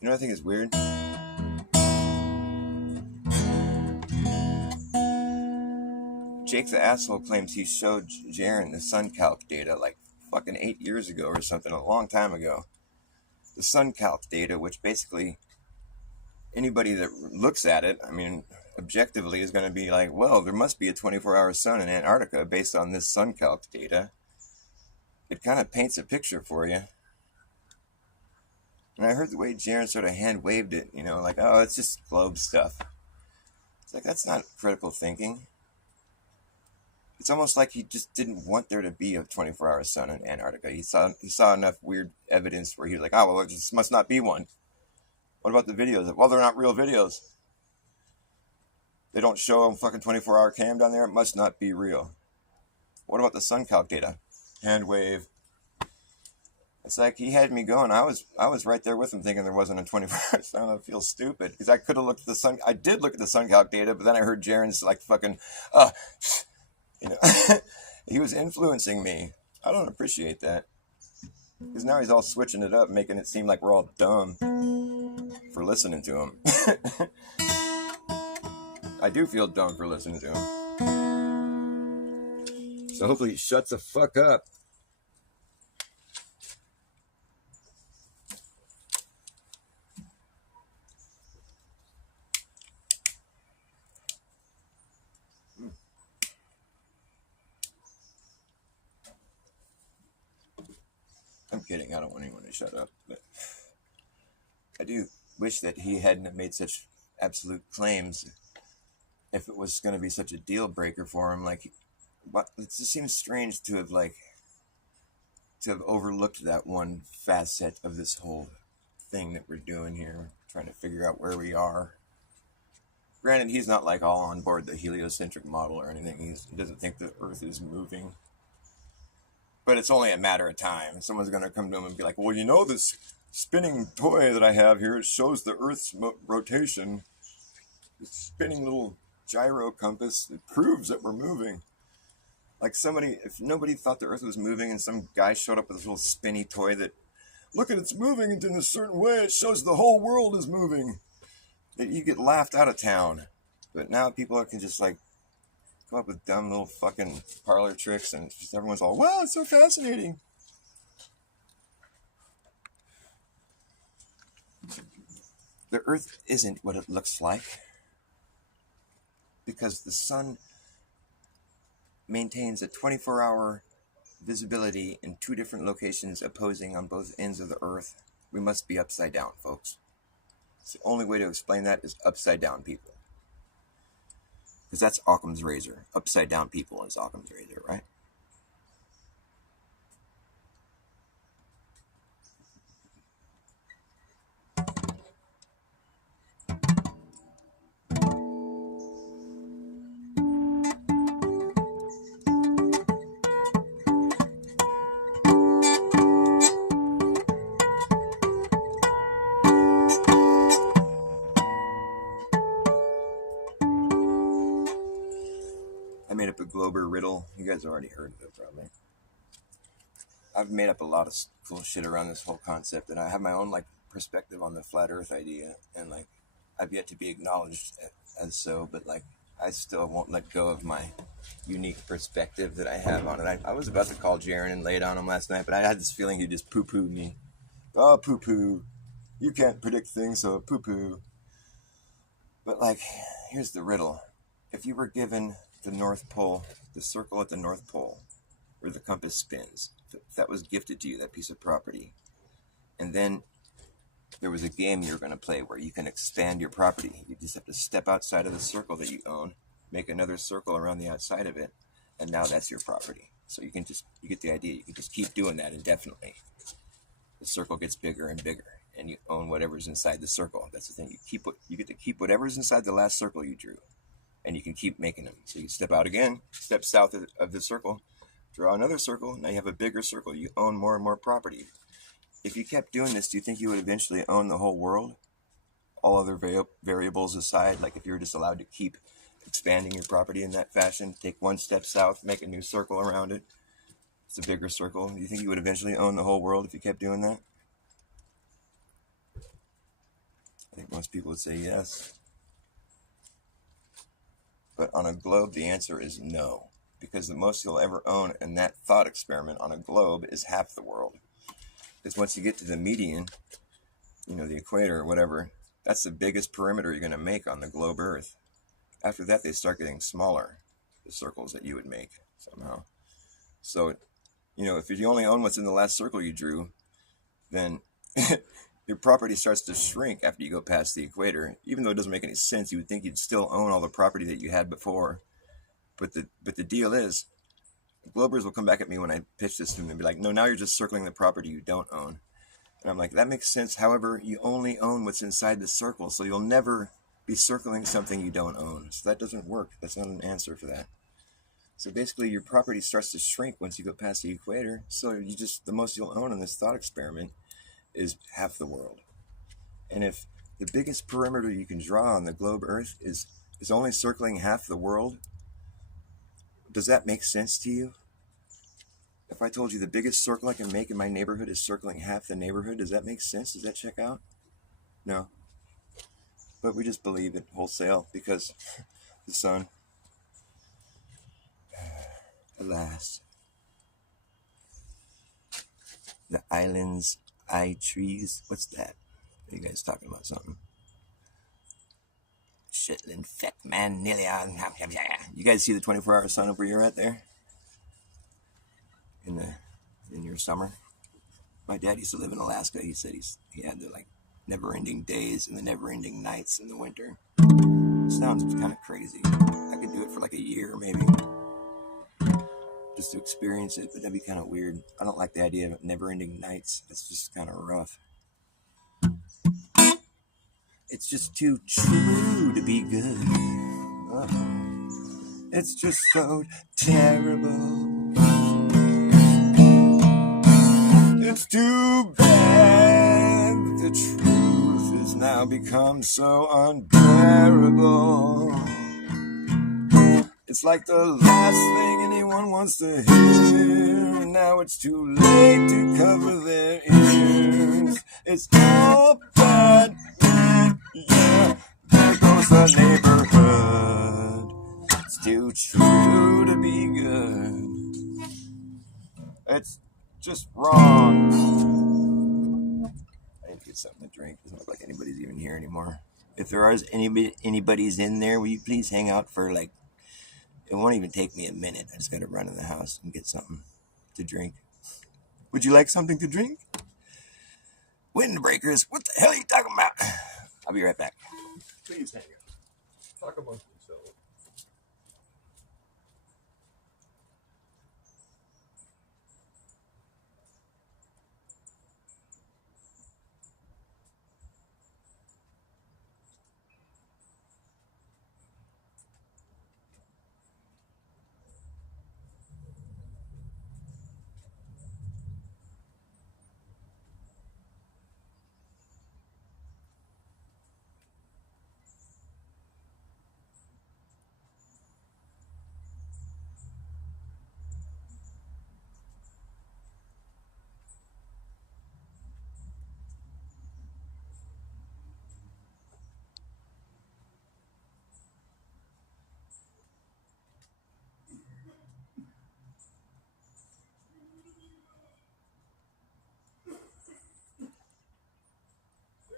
You know what I think is weird? Jake the asshole claims he showed Jaren the SunCalc data like fucking 8 years ago or something, a long time ago. the sun calc data, which basically anybody that looks at it, I mean, objectively is going to be like, well, there must be a 24-hour sun in Antarctica based on this sun calc data. It kind of paints a picture for you. And I heard the way Jaron sort of hand waved it, like, oh, it's just globe stuff. It's like, that's not critical thinking. It's almost like he just didn't want there to be a 24-hour sun in Antarctica. He saw enough weird evidence where he was like, oh, well, there just must not be one. What about the videos? Well, they're not real videos. They don't show a fucking 24-hour cam down there. It must not be real. What about the sun calc data? Hand wave. It's like he had me going. I was right there with him thinking there wasn't a 24-hour sun. I feel stupid because I could have looked at the sun. I did look at the sun calc data, but then I heard Jaron's like fucking, he was influencing me. I don't appreciate that because now he's all switching it up, making it seem like we're all dumb for listening to him. I do feel dumb for listening to him. So hopefully he shuts the fuck up. I'm kidding. I don't want anyone to shut up. But I do wish that he hadn't made such absolute claims if it was going to be such a deal breaker for him. Like, what? It just seems strange to have overlooked that one facet of this whole thing that we're doing here, trying to figure out where we are. Granted, he's not like all on board the heliocentric model or anything. He doesn't think the Earth is moving. But it's only a matter of time. Someone's going to come to him and be like, well, this spinning toy that I have here, it shows the Earth's rotation. This spinning little gyro compass, it proves that we're moving. Like if nobody thought the Earth was moving and some guy showed up with this little spinny toy that, look at it's moving in a certain way, it shows the whole world is moving. That you get laughed out of town. But now people can just like come up with dumb little fucking parlor tricks and just everyone's all, wow, it's so fascinating. The Earth isn't what it looks like because the sun maintains a 24-hour visibility in two different locations opposing on both ends of the Earth. We must be upside down, folks. It's the only way to explain that is upside down people. Because that's Occam's razor. Upside down people is Occam's razor, right? I made up a Glober riddle. You guys have already heard of it, probably. I've made up a lot of cool shit around this whole concept, and I have my own perspective on the flat Earth idea, and I've yet to be acknowledged as so, but I still won't let go of my unique perspective that I have on it. I was about to call Jaron and lay it on him last night, but I had this feeling he'd just poo-poo me. Oh, poo-poo. You can't predict things, so poo-poo. But here's the riddle. If you were given the North Pole, the circle at the North Pole, where the compass spins, if that was gifted to you, that piece of property, and then there was a game you were going to play where you can expand your property. You just have to step outside of the circle that you own, make another circle around the outside of it, and now that's your property. So you get the idea. You can just keep doing that indefinitely. The circle gets bigger and bigger, and you own whatever's inside the circle. That's the thing. You get to keep whatever's inside the last circle you drew, and you can keep making them. So you step out again, step south of the circle, draw another circle. Now you have a bigger circle. You own more and more property. If you kept doing this, do you think you would eventually own the whole world? All other variables aside, if you were just allowed to keep expanding your property in that fashion, take one step south, make a new circle around it. It's a bigger circle. Do you think you would eventually own the whole world if you kept doing that? I think most people would say yes. But on a globe, the answer is no. Because the most you'll ever own in that thought experiment on a globe is half the world. Because once you get to the median, the equator or whatever, that's the biggest perimeter you're going to make on the globe Earth. After that, they start getting smaller, the circles that you would make somehow. So, if you only own what's in the last circle you drew, then your property starts to shrink after you go past the equator. Even though it doesn't make any sense, you would think you'd still own all the property that you had before. But the deal is, Globers will come back at me when I pitch this to them and be like, no, now you're just circling the property you don't own. And I'm like, that makes sense. However, you only own what's inside the circle, so you'll never be circling something you don't own. So that doesn't work. That's not an answer for that. So basically, your property starts to shrink once you go past the equator. So the most you'll own in this thought experiment is half the world. And if the biggest perimeter you can draw on the globe Earth is only circling half the world, does that make sense to you? If I told you the biggest circle I can make in my neighborhood is circling half the neighborhood, does that make sense? Does that check out? No. But we just believe it wholesale because the sun. Alas. The island's eye trees. What's that? Are you guys talking about something? Shetland feck man nearly on. You guys see the 24-hour sun up where you're at there? In your summer? My dad used to live in Alaska. He said he had the never-ending days and the never-ending nights in the winter. Sounds kind of crazy. I could do it for a year maybe, just to experience it, but that'd be kind of weird. I don't like the idea of never-ending nights. That's just kind of rough. It's just too true to be good. Oh, it's just so terrible. It's too bad the truth has now become so unbearable. It's like the last thing anyone wants to hear, and now it's too late to cover their ears. It's all bad, yeah, there goes the neighborhood. It's too true to be good. It's just wrong. I need to get something to drink. Doesn't look like anybody's even here anymore. If there is anybody's in there, will you please hang out for it won't even take me a minute. I just got to run in the house and get something to drink. Would you like something to drink? Windbreakers, what the hell are you talking about? I'll be right back. Please hang out. Talk amongst yourselves.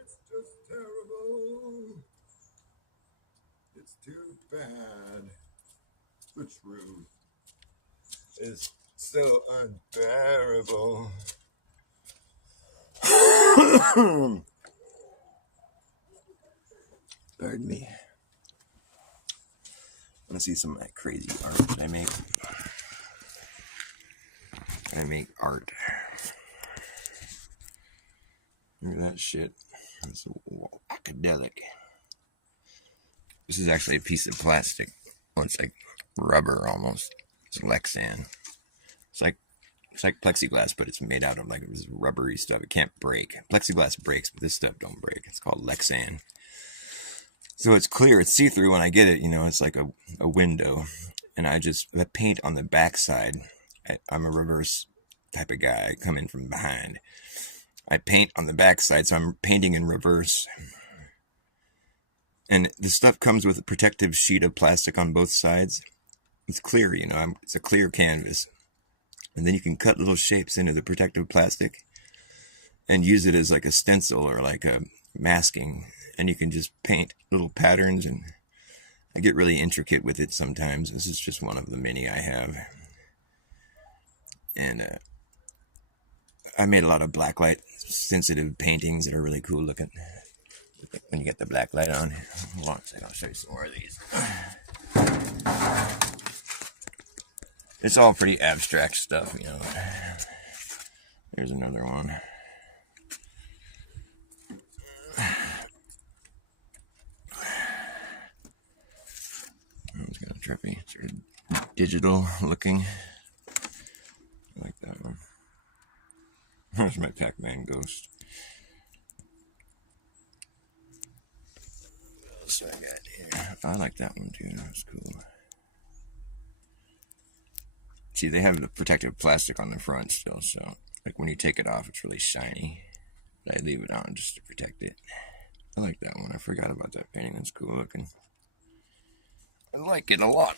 It's just terrible. It's too bad. The truth is so unbearable. Pardon me. I want to see some of that crazy art that I make. I make art. Look at that shit. It's academic. This is actually a piece of plastic. Well, it's like rubber almost. It's Lexan. It's like plexiglass, but it's made out of this rubbery stuff. It can't break. Plexiglass breaks, but this stuff don't break. It's called Lexan. So it's clear. It's see-through when I get it. It's like a window. And I paint on the backside. I'm a reverse type of guy. I come in from behind. I paint on the backside, so I'm painting in reverse. And the stuff comes with a protective sheet of plastic on both sides. It's clear, it's a clear canvas. And then you can cut little shapes into the protective plastic. and use it as like a stencil or like a masking, and you can just paint little patterns, and I get really intricate with it sometimes. This is just one of the many I have, and I made a lot of blacklight sensitive paintings that are really cool looking when you get the black light on. Hold on a second, I'll show you some more of these. It's all pretty abstract stuff, you know. Here's another one. It's kind of trippy. It's sort of digital looking. I like that one. There's my Pac-Man ghost. What else do I got here? I like that one too. That's cool. See, they have the protective plastic on the front still, so like when you take it off, it's really shiny. But I leave it on just to protect it. I like that one. I forgot about that painting. That's cool looking. I like it a lot.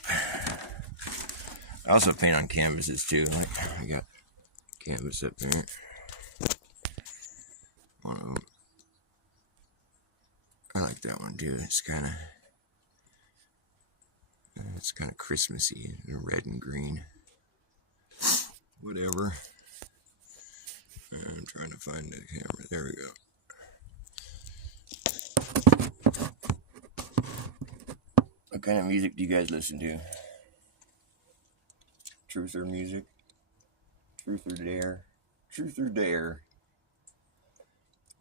I also paint on canvases too. Like I got canvas up there. One of them. I like that one too. It's kind of Christmassy, red and green. Whatever. I'm trying to find the camera. There we go. What kind of music do you guys listen to? Truth or music? Truth or dare? Truth or dare?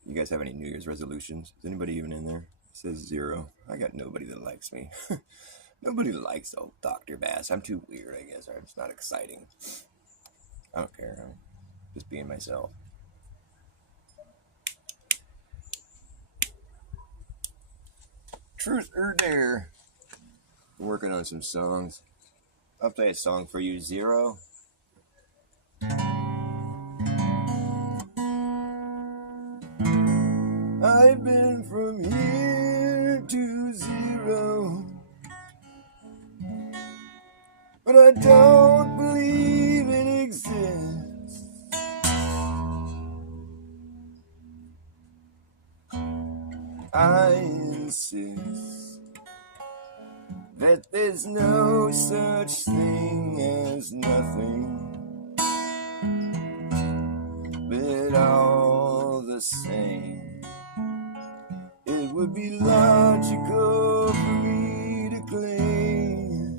You guys have any New Year's resolutions? Is anybody even in there? It says 0. I got nobody that likes me. Nobody likes old Dr. Bass. I'm too weird, I guess. It's not exciting. I don't care. I'm just being myself. Truth or dare? I'm working on some songs. I'll play a song for you, 0. I've been from here to 0, but I don't believe it exists. I insist that there's no such thing as nothing, but all the same, it would be logical for me to claim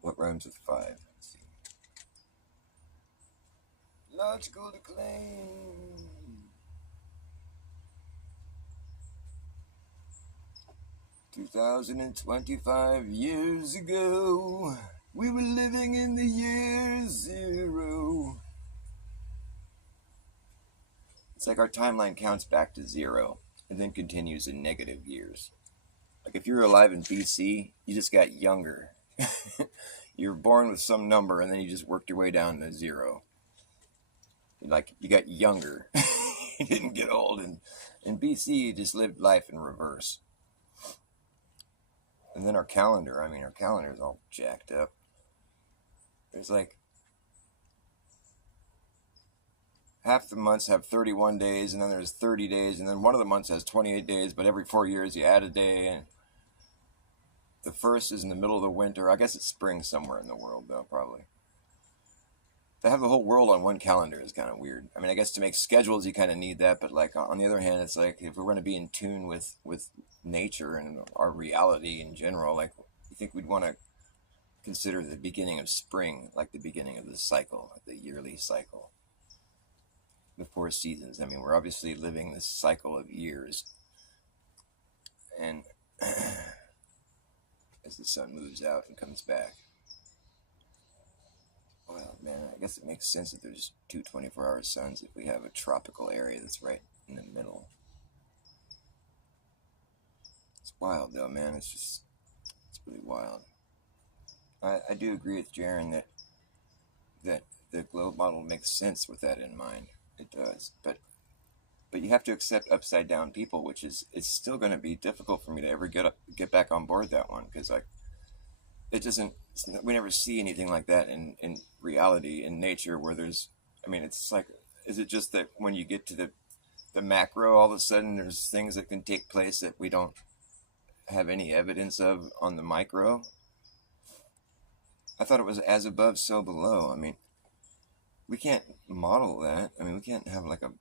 what rhymes with 5? Let's see. Logical to claim. "2,025 years ago, we were living in the year 0. It's like our timeline counts back to 0 and then continues in negative years. Like if you're alive in BC, you just got younger. You were born with some number and then you just worked your way down to 0. Like you got younger. You didn't get old. And in BC, you just lived life in reverse. And then our calendar is all jacked up. There's like half the months have 31 days, and then there's 30 days, and then one of the months has 28 days, but every 4 years you add a day, and the first is in the middle of the winter. I guess it's spring somewhere in the world, though, probably. To have the whole world on one calendar is kind of weird. I mean, I guess to make schedules, you kind of need that, but like on the other hand, it's like if we're going to be in tune with nature and our reality in general, like you think we'd want to consider the beginning of spring like the beginning of the cycle, like the yearly cycle. The 4 seasons. I mean, we're obviously living this cycle of years. And as the sun moves out and comes back, well, man, I guess it makes sense that there's 2 24-hour suns if we have a tropical area that's right in the middle. It's wild, though, man. It's really wild. I do agree with Jaron that the globe model makes sense with that in mind. It does, but you have to accept upside down people, which is it's still going to be difficult for me to ever get back on board that one, because it doesn't. We never see anything like that in reality in nature where there's. I mean, it's like, is it just that when you get to the macro, all of a sudden there's things that can take place that we don't have any evidence of on the micro? I thought it was as above, so below. I mean, we can't model that. I mean, we can't have like a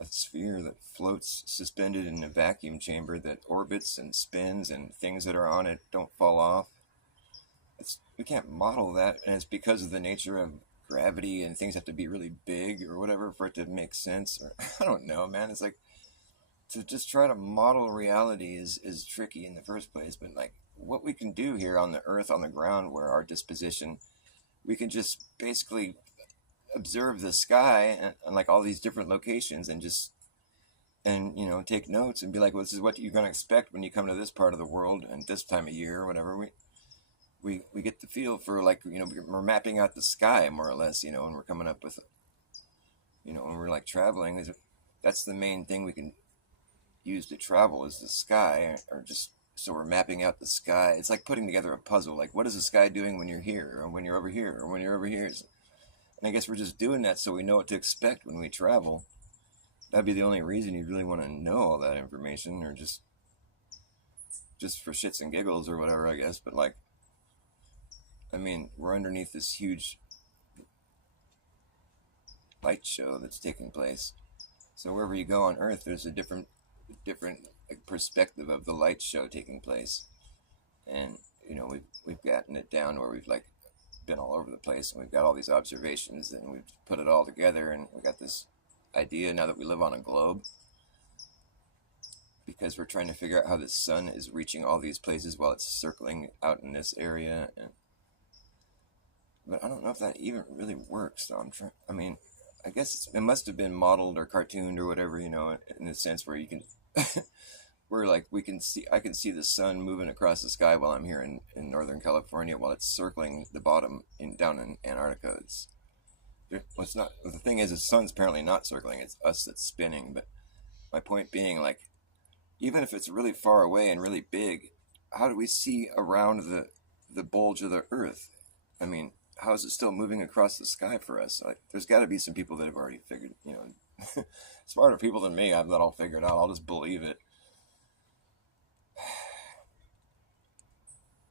a sphere that floats suspended in a vacuum chamber that orbits and spins and things that are on it don't fall off. We can't model that, and it's because of the nature of gravity and things have to be really big or whatever for it to make sense. Or I don't know, man. It's like to just try to model reality is tricky in the first place. But like what we can do here on the earth, on the ground, where our disposition, we can just basically observe the sky and like all these different locations and just and take notes and be like, well, this is what you're going to expect when you come to this part of the world and this time of year or whatever. We get the feel for like we're mapping out the sky more or less, and we're coming up with when we're like traveling, that's the main thing we can use to travel is the sky, or just so we're mapping out the sky. It's like putting together a puzzle. Like, what is the sky doing when you're here, or when you're over here, or when you're over here? And I guess we're just doing that so we know what to expect when we travel. That'd be the only reason you'd really want to know all that information, or just for shits and giggles or whatever, I guess. But like, I mean, we're underneath this huge light show that's taking place. So wherever you go on Earth, there's a different like, perspective of the light show taking place, and we've gotten it down where we've like been all over the place, and we've got all these observations, and we've put it all together, and we got this idea now that we live on a globe, because we're trying to figure out how the sun is reaching all these places while it's circling out in this area, but I don't know if that even really works. So I mean, I guess it must have been modeled or cartooned or whatever, in the sense where you can, where like I can see the sun moving across the sky while I'm here in Northern California while it's circling the bottom down in Antarctica. It's not, the thing is, the sun's apparently not circling, it's us that's spinning. But my point being, like, even if it's really far away and really big, how do we see around the bulge of the Earth? I mean, how is it still moving across the sky for us? Like, there's got to be some people that have already figured, smarter people than me have that all figured out. I'll just believe it.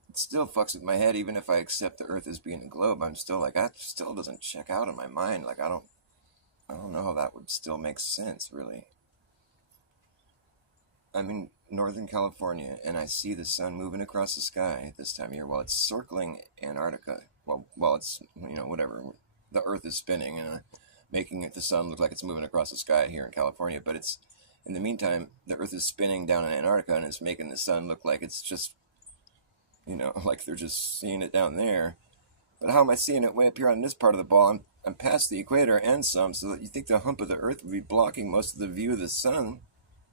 It still fucks with my head, even if I accept the Earth as being a globe. I'm still like, that still doesn't check out in my mind. Like, I don't know how that would still make sense, really. I'm in Northern California, and I see the sun moving across the sky this time of year while it's circling Antarctica. Well, while it's, whatever, the Earth is spinning and making the sun look like it's moving across the sky here in California. But it's, in the meantime, the Earth is spinning down in Antarctica, and it's making the sun look like it's just, like they're just seeing it down there. But how am I seeing it way up here on this part of the ball? I'm past the equator and some, so that you think the hump of the Earth would be blocking most of the view of the sun.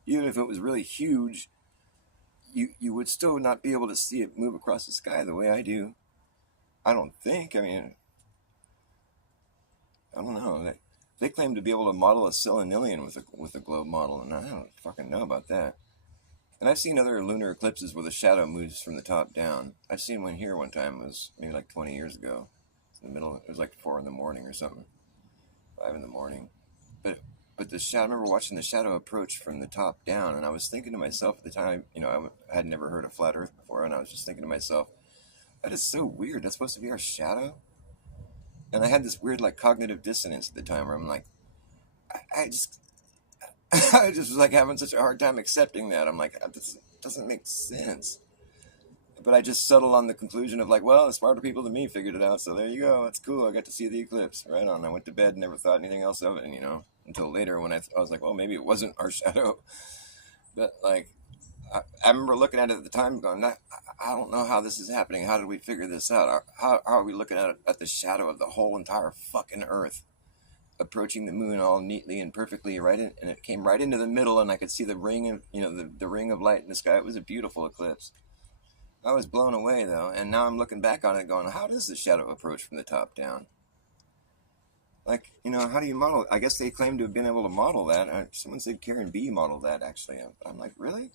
Even if it was really huge, you would still not be able to see it move across the sky the way I do. I don't think. I mean, I don't know. They claim to be able to model a selenilian with a globe model, and I don't fucking know about that. And I've seen other lunar eclipses where the shadow moves from the top down. I've seen one here one time. It was maybe like 20 years ago. In the middle. It was like 4 in the morning or something. 5 in the morning. But the shadow, I remember watching the shadow approach from the top down, and I was thinking to myself at the time, I had never heard of flat Earth before, and I was just thinking to myself, that is so weird. That's supposed to be our shadow? And I had this weird, like, cognitive dissonance at the time where I'm like, I just I just was, like, having such a hard time accepting that. I'm like, this doesn't make sense. But I just settled on the conclusion of, like, well, the smarter people than me figured it out, so there you go. It's cool. I got to see the eclipse. Right on. I went to bed and never thought anything else of it, until later when I was like, well, maybe it wasn't our shadow. But, like, I remember looking at it at the time going, I don't know how this is happening. How did we figure this out? How are we looking at the shadow of the whole entire fucking Earth approaching the moon all neatly and perfectly right in, and it came right into the middle, and I could see the ring of, the ring of light in the sky. It was a beautiful eclipse. I was blown away, though, and now I'm looking back on it going, how does the shadow approach from the top down? Like, how do you model it? I guess they claim to have been able to model that. Someone said Karen B modeled that, actually. I'm like, really?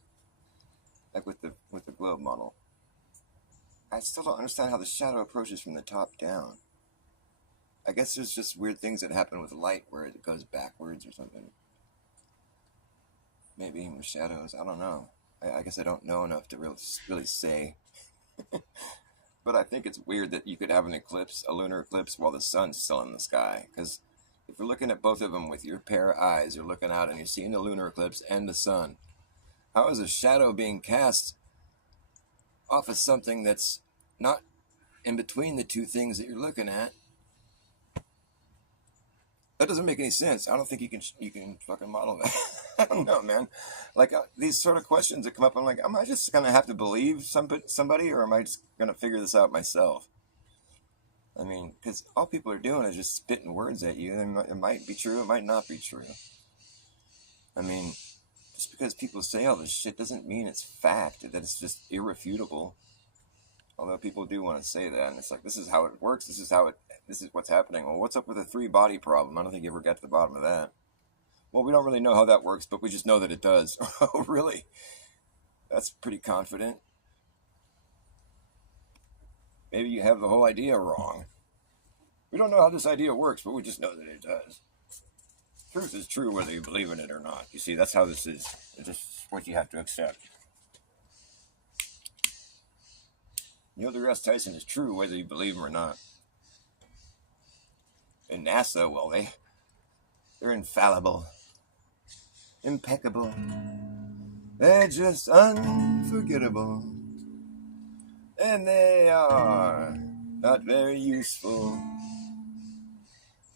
Like with the globe model. I still don't understand how the shadow approaches from the top down. I guess there's just weird things that happen with light where it goes backwards or something. Maybe with shadows, I don't know. I guess I don't know enough to really say. But I think it's weird that you could have an eclipse, a lunar eclipse, while the sun's still in the sky. Because if you're looking at both of them with your pair of eyes, you're looking out and you're seeing the lunar eclipse and the sun. How is a shadow being cast off of something that's not in between the two things that you're looking at? That doesn't make any sense. I don't think you can fucking model that. I don't know, man. Like these sort of questions that come up, I'm like, am I just gonna have to believe somebody, or am I just gonna figure this out myself? I mean, because all people are doing is just spitting words at you, and it might be true, it might not be true. I mean, just because people say all this shit doesn't mean it's fact, that it's just irrefutable. Although people do want to say that, and it's like, this is how it works, this is what's happening. Well, what's up with the 3-body problem? I don't think you ever got to the bottom of that. Well, we don't really know how that works, but we just know that it does. Oh, really? That's pretty confident. Maybe you have the whole idea wrong. We don't know how this idea works, but we just know that it does. Truth is true whether you believe in it or not. You see, that's how this is. It's just what you have to accept. Neil deGrasse Tyson is true whether you believe him or not. And NASA, well, they're infallible, impeccable. They're just unforgettable. And they are not very useful.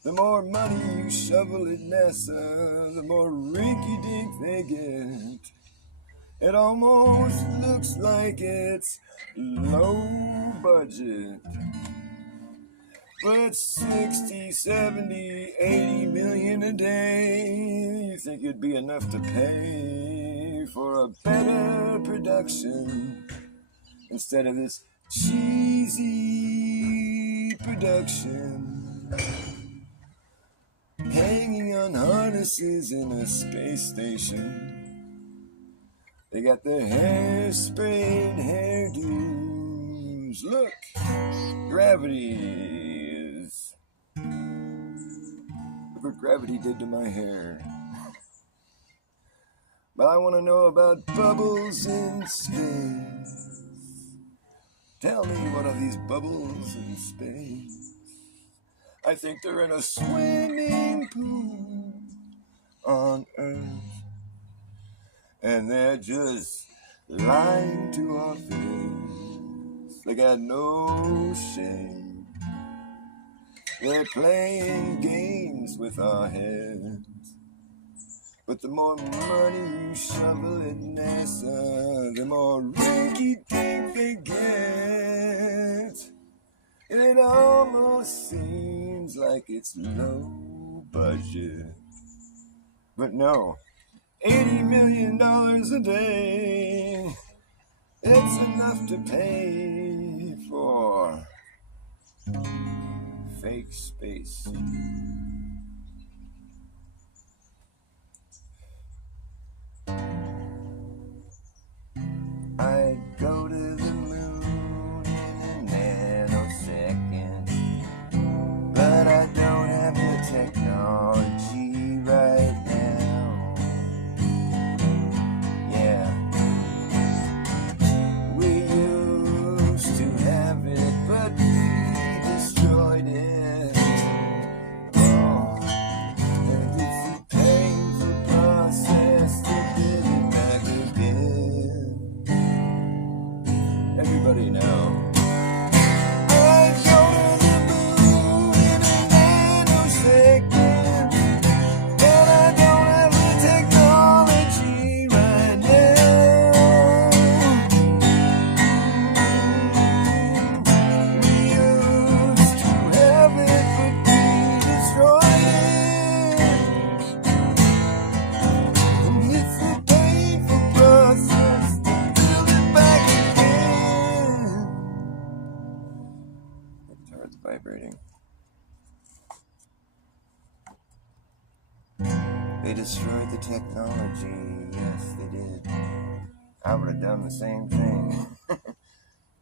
The more money you shovel at NASA, the more rinky-dink they get. It almost looks like it's low budget. But 60, 70, 80 million a day, you think it'd be enough to pay for a better production instead of this cheesy production, hanging on harnesses in a space station. They got their hairspray and hairdos. Look, gravity is... Look what gravity did to my hair. But I want to know about bubbles in space. Tell me, what are these bubbles in space? I think they're in a swimming pool on Earth. And they're just lying to our face. They got no shame. They're playing games with our heads. But the more money you shovel at NASA, the more rinky-dink they get. And it almost seems like it's low budget. But no. $80 million a day, it's enough to pay for fake space. I'd go to the moon in a nanosecond, but I don't have the technology right now. Vibrating. They destroyed the technology. Yes, they did. I would have done the same thing.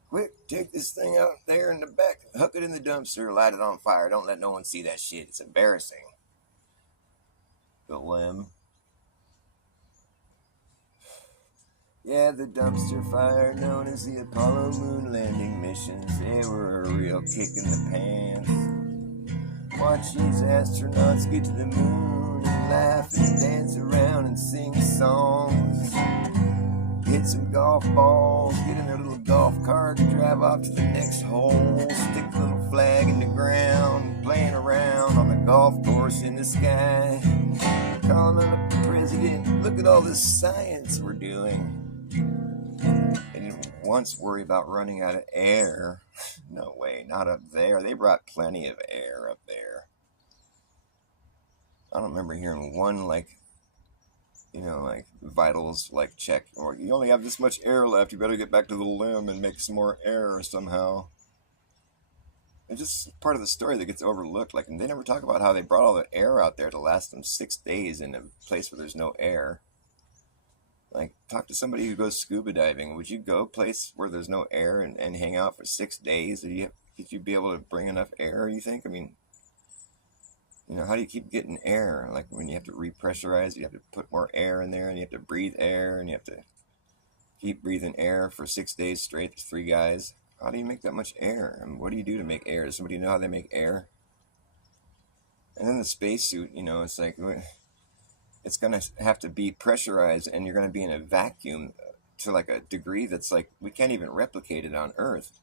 Quick, take this thing out there in the back, hook it in the dumpster, light it on fire. Don't let no one see that shit. It's embarrassing. The limb. Yeah, the dumpster fire known as the Apollo moon landing missions. They were a real kick in the pants. Watch these astronauts get to the moon and laugh and dance around and sing songs. Hit some golf balls, get in their little golf cart, drive off to the next hole, stick the little flag in the ground, playing around on the golf course in the sky, calling up the president, look at all this science we're doing. And once worry about running out of air. No way, not up there. They brought plenty of air up there. I don't remember hearing one, like vitals, check, or you only have this much air left, you better get back to the limb and make some more air somehow. It's just part of the story that gets overlooked. And they never talk about how they brought all the air out there to last them 6 days in a place where there's no air. Talk to somebody who goes scuba diving. Would you go a place where there's no air and hang out for 6 days? Could you be able to bring enough air, you think? How do you keep getting air? When you have to repressurize, you have to put more air in there, and you have to breathe air, and you have to keep breathing air for 6 days straight. There's 3 guys. How do you make that much air? What do you do to make air? Does somebody know how they make air? And then the spacesuit, it's going to have to be pressurized, and you're going to be in a vacuum to a degree that's we can't even replicate it on Earth.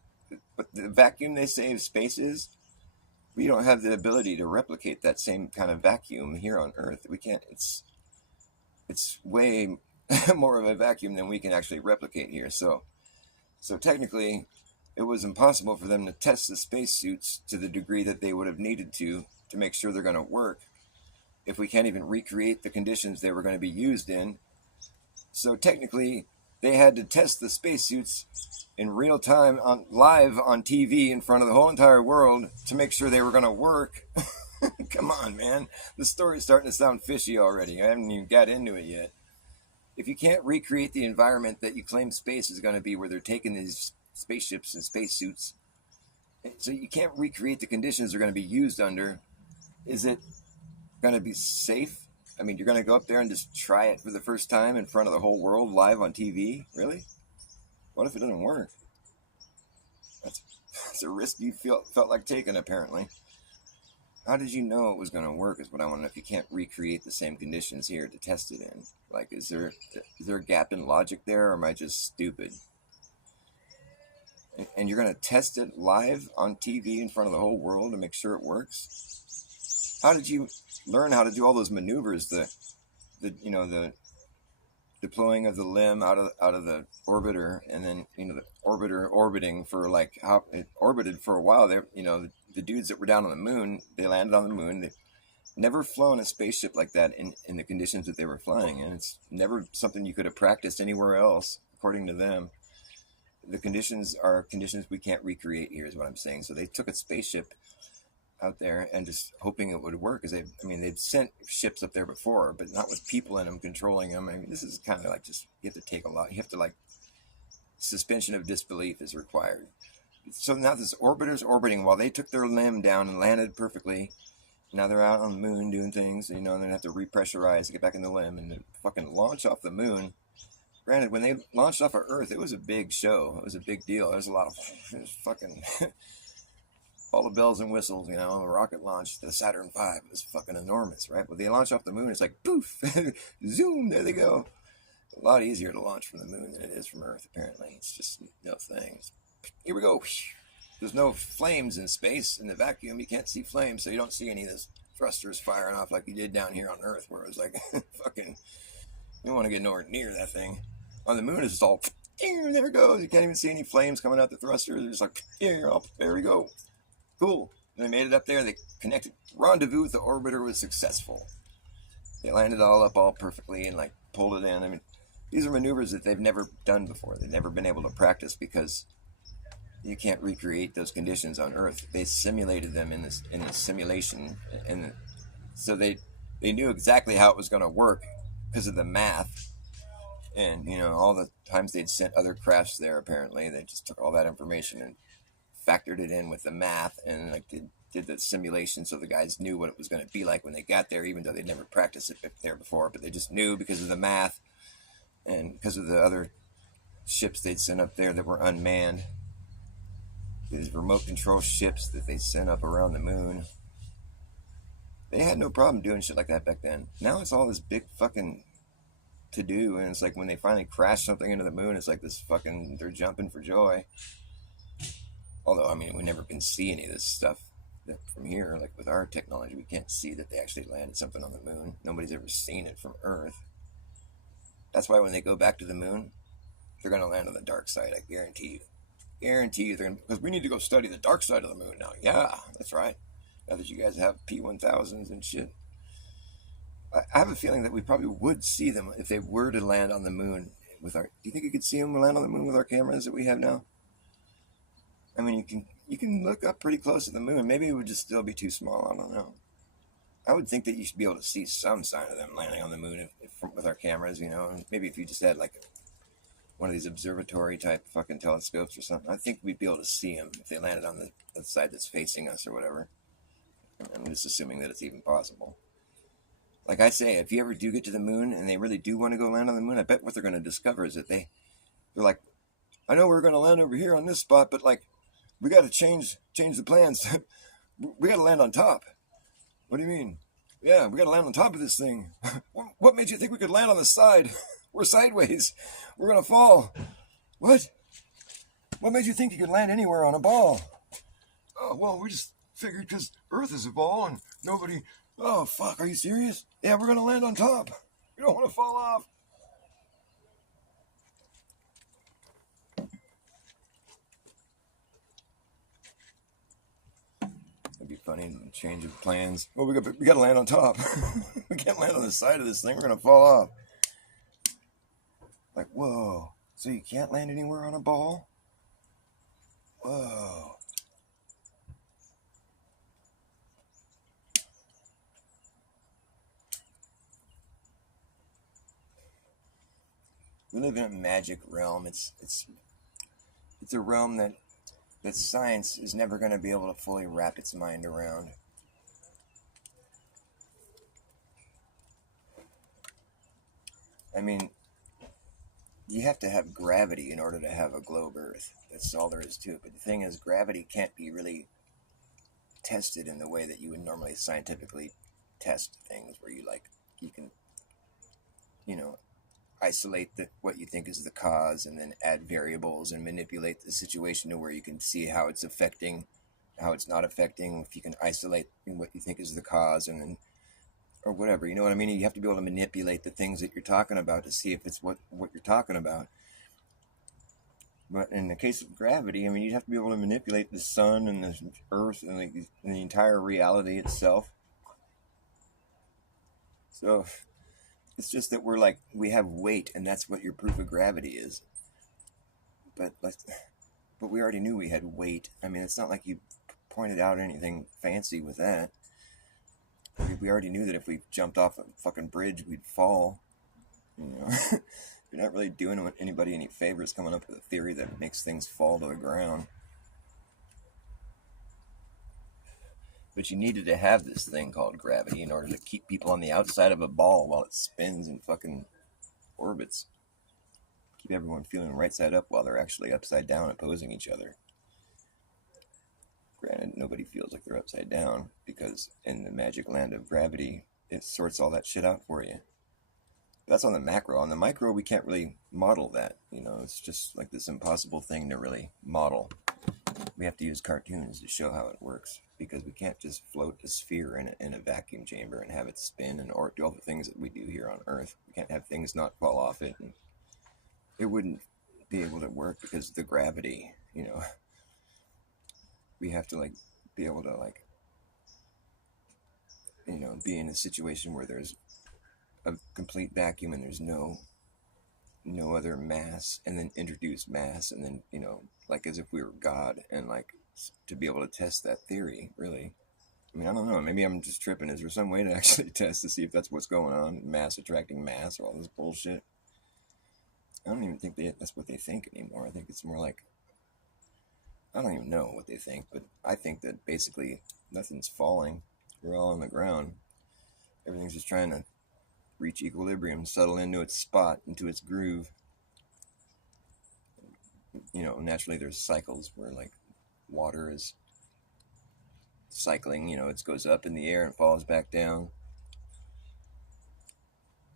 But the vacuum they say of space is, we don't have the ability to replicate that same kind of vacuum here on Earth. We can't. It's way more of a vacuum than we can actually replicate here. So technically, it was impossible for them to test the spacesuits to the degree that they would have needed to make sure they're going to work if we can't even recreate the conditions they were going to be used in. So technically, they had to test the spacesuits in real time, live on TV in front of the whole entire world to make sure they were going to work. Come on, man. The story's starting to sound fishy already. I haven't even got into it yet. If you can't recreate the environment that you claim space is going to be, where they're taking these spaceships and spacesuits, so you can't recreate the conditions they're going to be used under, is it going to be safe? You're going to go up there and just try it for the first time in front of the whole world live on TV? Really? What if it doesn't work? That's a risk you felt like taking, apparently. How did you know it was going to work is what I want to know. If you can't recreate the same conditions here to test it in. Is there a gap in logic there, or am I just stupid? And you're going to test it live on TV in front of the whole world to make sure it works? How did you learn how to do all those maneuvers? The deploying of the limb out of the orbiter, and then the orbiter orbiting for how it orbited for a while. There, the dudes that were down on the moon, they landed on the moon. They've never flown a spaceship like that in the conditions that they were flying, and it's never something you could have practiced anywhere else, according to them. The conditions are conditions we can't recreate here, is what I'm saying. So they took a spaceship out there and just hoping it would work, because they'd sent ships up there before, but not with people in them controlling them. This is kind of just, you have to take a lot. You have to suspension of disbelief is required. So now this orbiter's orbiting while they took their limb down and landed perfectly. Now they're out on the moon doing things, and they have to repressurize to get back in the limb and then fucking launch off the moon. Granted, when they launched off of Earth, it was a big show. It was a big deal. There was a lot of fucking all the bells and whistles, the rocket launch, the Saturn V. It was fucking enormous, right? But they launch off the moon, it's poof, zoom, there they go. A lot easier to launch from the moon than it is from Earth, apparently. It's just no thing. Here we go. There's no flames in space. In the vacuum, you can't see flames, so you don't see any of this thrusters firing off like you did down here on Earth, where it was fucking, you don't want to get nowhere near that thing. On the moon, it's just all, there it goes. You can't even see any flames coming out the thrusters. It's just there we go. Cool. They made it up there. They connected. Rendezvous with the orbiter was successful. They landed all up all perfectly and pulled it in. These are maneuvers that they've never done before. They've never been able to practice because you can't recreate those conditions on Earth. They simulated them in this simulation, and so they knew exactly how it was going to work because of the math. And, all the times they'd sent other crafts there, apparently, they just took all that information and factored it in with the math and like did the simulation so the guys knew what it was going to be like when they got there, even though they'd never practiced it there before. But they just knew because of the math and because of the other ships they'd sent up there that were unmanned. These remote control ships that they sent up around the moon. They had no problem doing shit like that back then. Now it's all this big fucking to do, and it's like when they finally crash something into the moon, it's like this fucking, they're jumping for joy. Although, I mean, we never can see any of this stuff from here. Like with our technology, we can't see that they actually landed something on the moon. Nobody's ever seen it from Earth. That's why when they go back to the moon, they're going to land on the dark side, I guarantee you. Guarantee you they're going to, because we need to go study the dark side of the moon now. Yeah, that's right. Now that you guys have P-1000s and shit. I have a feeling that we probably would see them if they were to land on the moon with our... Do you think you could see them land on the moon with our cameras that we have now? I mean, you can look up pretty close to the moon. Maybe it would just still be too small. I don't know. I would think that you should be able to see some sign of them landing on the moon with our cameras, Maybe if you just had like one of these observatory type fucking telescopes or something, I think we'd be able to see them if they landed on the side that's facing us or whatever. I'm just assuming that it's even possible. Like I say, if you ever do get to the moon and they really do want to go land on the moon, I bet what they're going to discover is that they're like, I know we're going to land over here on this spot, but like, we got to change the plans. We got to land on top. What do you mean? Yeah, we got to land on top of this thing. What made you think we could land on the side? We're sideways. We're going to fall. What? What made you think you could land anywhere on a ball? Oh, well, we just figured because Earth is a ball and nobody... Oh, fuck, are you serious? Yeah, we're going to land on top. We don't want to fall off. It'd be funny, change of plans. Well, we got to land on top. We can't land on the side of this thing. We're going to fall off. Like, whoa. So you can't land anywhere on a ball? Whoa. We live in a magic realm. It's a realm that science is never going to be able to fully wrap its mind around. I mean, you have to have gravity in order to have a globe Earth. That's all there is to it. But the thing is, gravity can't be really tested in the way that you would normally scientifically test things, where you can, isolate what you think is the cause and then add variables and manipulate the situation to where you can see how it's affecting, how it's not affecting, if you can isolate what you think is the cause and then, or whatever, you know what I mean? You have to be able to manipulate the things that you're talking about to see if it's what you're talking about. But in the case of gravity, I mean, you'd have to be able to manipulate the sun and the earth and the entire reality itself. So it's just that we have weight, and that's what your proof of gravity is. But we already knew we had weight. I mean, it's not like you pointed out anything fancy with that. We already knew that if we jumped off a fucking bridge, we'd fall. You're not really doing anybody any favors coming up with a theory that makes things fall to the ground. But you needed to have this thing called gravity in order to keep people on the outside of a ball while it spins and fucking orbits. Keep everyone feeling right side up while they're actually upside down opposing each other. Granted, nobody feels like they're upside down because in the magic land of gravity, it sorts all that shit out for you. That's on the macro. On the micro, we can't really model that. It's just like this impossible thing to really model. We have to use cartoons to show how it works because we can't just float a sphere in a vacuum chamber and have it spin or do all the things that we do here on Earth. We can't have things not fall off it. And it wouldn't be able to work because of the gravity, We have to be able to be in a situation where there's a complete vacuum and there's no other mass, and then introduce mass, and then as if we were God, and to be able to test that theory. Really, I mean, I don't know, maybe I'm just tripping. Is there some way to actually test to see if that's what's going on, mass attracting mass or all this bullshit? I don't even think that's what they think anymore. I think it's more like, I don't even know what they think, but I think that basically nothing's falling. We're all on the ground. Everything's just trying to reach equilibrium, settle into its spot, into its groove. Naturally there's cycles where like water is cycling, it goes up in the air and falls back down,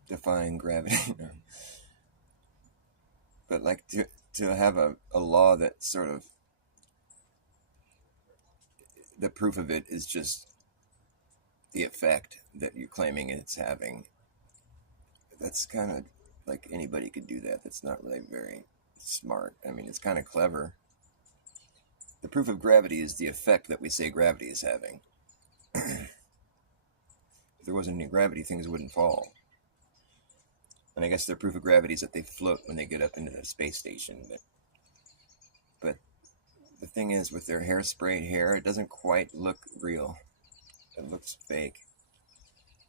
defying gravity. But like to have a law that sort of, the proof of it is just the effect that you're claiming it's having. That's kind of like anybody could do that. That's not really very smart. I mean, it's kind of clever. The proof of gravity is the effect that we say gravity is having. If there wasn't any gravity, things wouldn't fall. And I guess their proof of gravity is that they float when they get up into the space station. But the thing is, with their hairspray hair, it doesn't quite look real. It looks fake.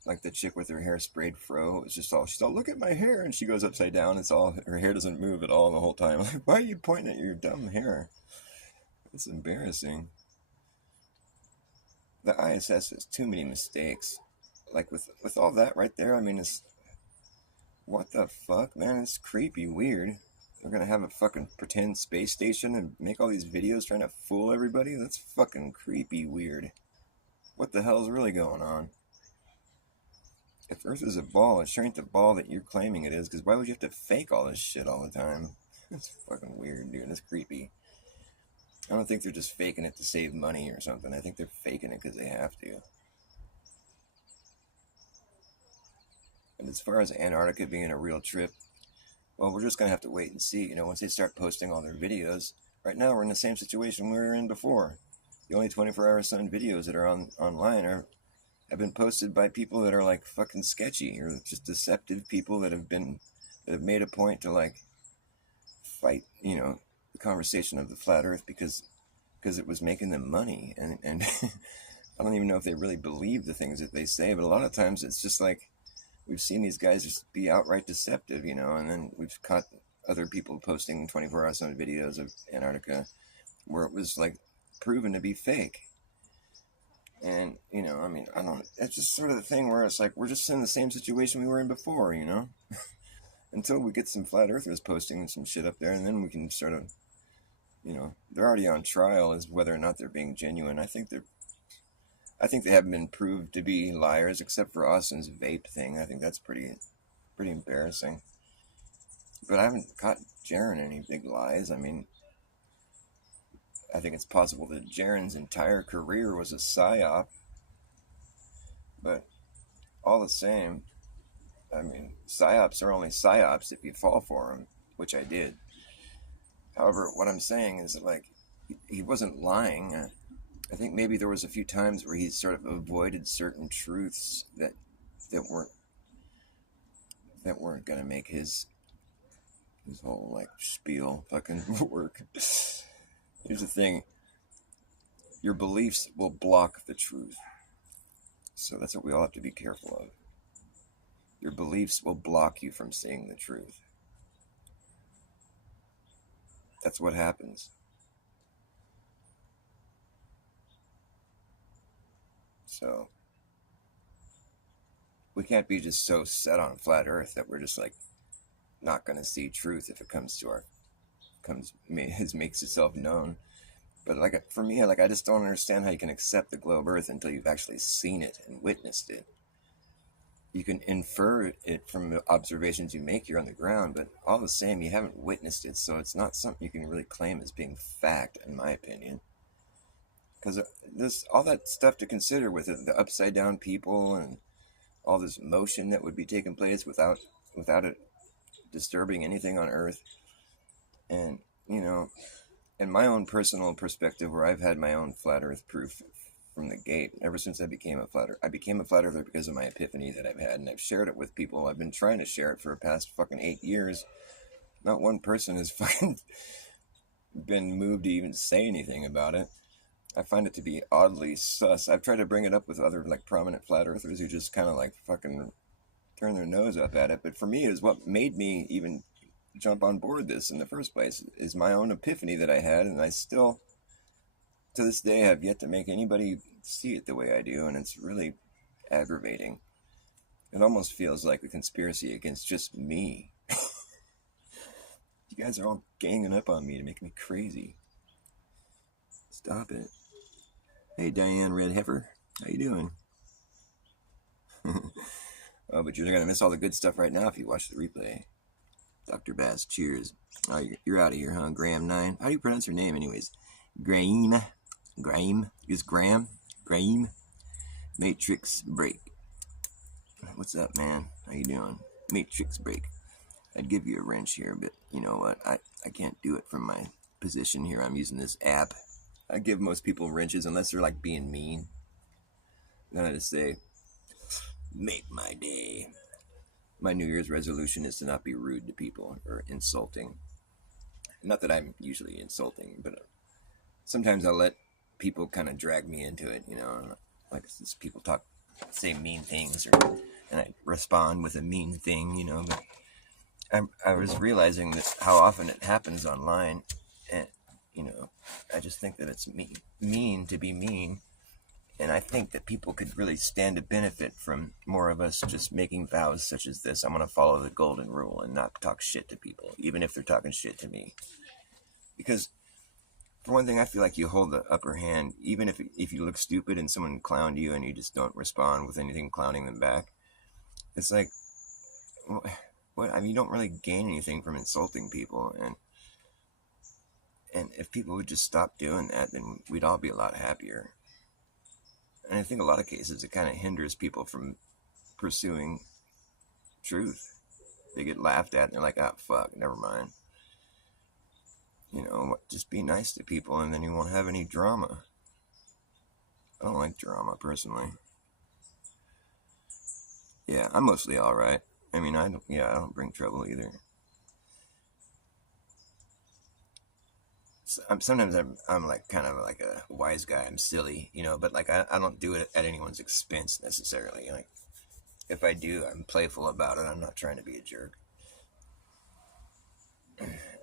Like the chick with her hair sprayed fro. She's all, look at my hair. And she goes upside down. It's all, her hair doesn't move at all the whole time. Like, why are you pointing at your dumb hair? It's embarrassing. The ISS has too many mistakes. Like with all that right there, I mean, it's, what the fuck, man? It's creepy, weird. They're gonna have a fucking pretend space station and make all these videos trying to fool everybody? That's fucking creepy, weird. What the hell is really going on? If Earth is a ball, it sure ain't the ball that you're claiming it is, because why would you have to fake all this shit all the time? It's fucking weird, dude. It's creepy. I don't think they're just faking it to save money or something. I think they're faking it because they have to. And as far as Antarctica being a real trip, well, we're just going to have to wait and see. Once they start posting all their videos. Right now, we're in the same situation we were in before. The only 24-hour sun videos that are online have been posted by people that are like fucking sketchy, or just deceptive people that have made a point to like fight, the conversation of the flat Earth because it was making them money. And I don't even know if they really believe the things that they say, but a lot of times it's just like, we've seen these guys just be outright deceptive, and then we've caught other people posting 24-hour sun videos of Antarctica where it was like proven to be fake. And, I mean, I don't, it's just sort of the thing where it's like, we're just in the same situation we were in before, until we get some flat earthers posting some shit up there, and then we can sort of, they're already on trial as whether or not they're being genuine. I think they haven't been proved to be liars, except for Austin's vape thing. I think that's pretty embarrassing. But I haven't caught Jaron any big lies. I mean, I think it's possible that Jaron's entire career was a psyop. But all the same, I mean, psyops are only psyops if you fall for them, which I did. However, what I'm saying is that, like, he wasn't lying. I think maybe there was a few times where he sort of avoided certain truths that weren't gonna make his whole like spiel fucking work. Here's the thing: your beliefs will block the truth, so that's what we all have to be careful of. Your beliefs will block you from seeing the truth. That's what happens. So we can't be just so set on flat Earth that we're just like not going to see truth if it makes itself known. But like for me, like I just don't understand how you can accept the globe Earth until you've actually seen it and witnessed it. You can infer it from the observations you make here on the ground, but all the same, you haven't witnessed it, so it's not something you can really claim as being fact, in my opinion. Because there's all that stuff to consider with it, the upside down people and all this motion that would be taking place without it disturbing anything on Earth. And, in my own personal perspective, where I've had my own flat Earth proof from the gate, ever since I became a flat earther because of my epiphany that I've had, and I've shared it with people. I've been trying to share it for the past fucking 8 years. Not one person has fucking been moved to even say anything about it. I find it to be oddly sus. I've tried to bring it up with other like prominent flat earthers who just kind of like fucking turn their nose up at it. But for me, it is what made me even jump on board this in the first place is my own epiphany that I had, and I still, to this day, have yet to make anybody see it the way I do, and it's really aggravating. It almost feels like a conspiracy against just me. You guys are all ganging up on me to make me crazy. Stop it. Hey, Diane Red Heifer. How you doing? Oh, but you're going to miss all the good stuff right now if you watch the replay. Dr. Bas, cheers. Oh, you're out of here, huh? Graham9. How do you pronounce your name, anyways? Graham. Is Graham? Graham. Matrix Break. What's up, man? How you doing? Matrix Break. I'd give you a wrench here, but you know what? I can't do it from my position here. I'm using this app. I give most people wrenches unless they're like being mean. Then I just say, make my day. My New Year's resolution is to not be rude to people or insulting. Not that I'm usually insulting, but sometimes I'll let people kind of drag me into it, you know, like people say mean things, and I respond with a mean thing, you know, but I was realizing that how often it happens online, and, you know, I just think that it's mean to be mean, and I think that people could really stand to benefit from more of us just making vows such as this. I'm going to follow the golden rule and not talk shit to people, even if they're talking shit to me. Because, for one thing, I feel like you hold the upper hand, even if you look stupid and someone clowned you and you just don't respond with anything clowning them back. It's like, what? I mean, you don't really gain anything from insulting people, and if people would just stop doing that, then we'd all be a lot happier. And I think a lot of cases it kind of hinders people from pursuing truth. They get laughed at and they're like, ah, fuck, never mind. You know, just be nice to people and then you won't have any drama. I don't like drama, personally. Yeah, I'm mostly alright. I mean, I don't bring trouble either. Sometimes I'm like kind of like a wise guy. I'm silly, you know, but like I don't do it at anyone's expense necessarily. Like if I do, I'm playful about it. I'm not trying to be a jerk.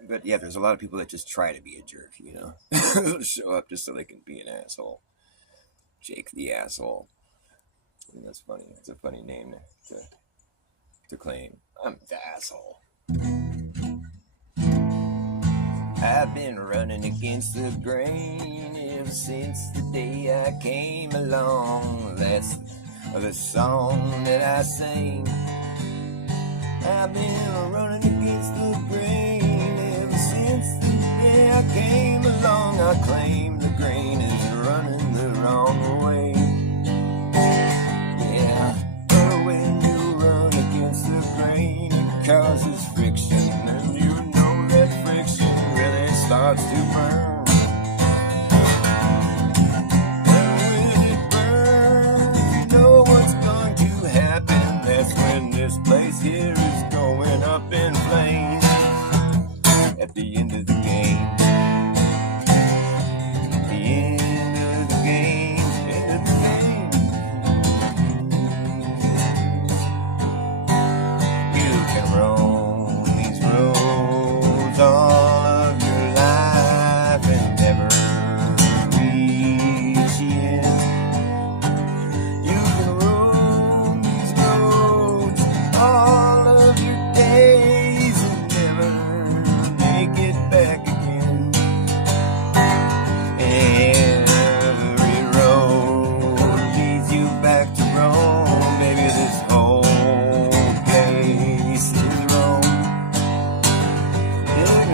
But yeah, there's a lot of people that just try to be a jerk, you know, show up just so they can be an asshole. Jake the asshole. I think that's funny. It's a funny name to claim. I'm the asshole. I've been running against the grain ever since the day I came along. That's the song that I sing. I've been running against the grain ever since the day I came along. I claim the grain is running the wrong way. Yeah, but when you run against the grain, it causes friction, and you know that friction really starts to burn. And when it burns, you know what's going to happen. That's when this place here is going up in flames at the end of the game. The end of the game, end of the game. You can roam these roads all of your life and never reach the end. You can roam these roads all of your days and never make it back again. Every road leads you back to Rome. Maybe this whole place is Rome.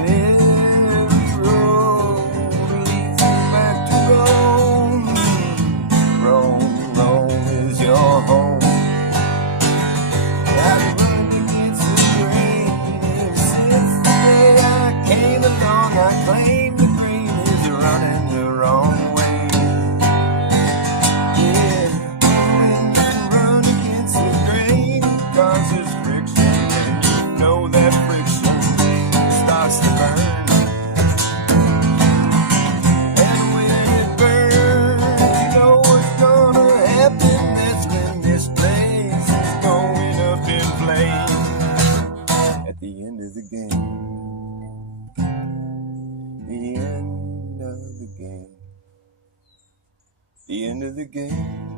Every road leads you back to Rome. Rome is your home. I've been running against the grain ever since the day I came along. I claim the grain is running the wrong way. Yeah, when you run against the grain, it causes friction, and you know that friction starts to burn. And when it burns, you know what's gonna happen. That's when this place is going up in flames at The end of the game. The end of the game. The end of the game.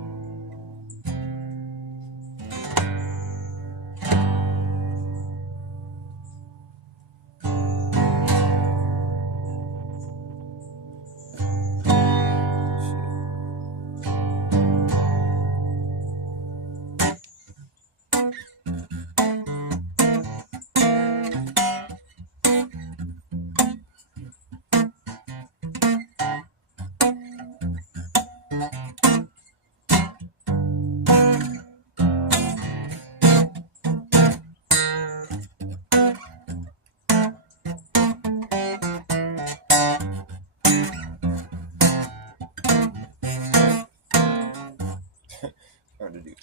Hard to do.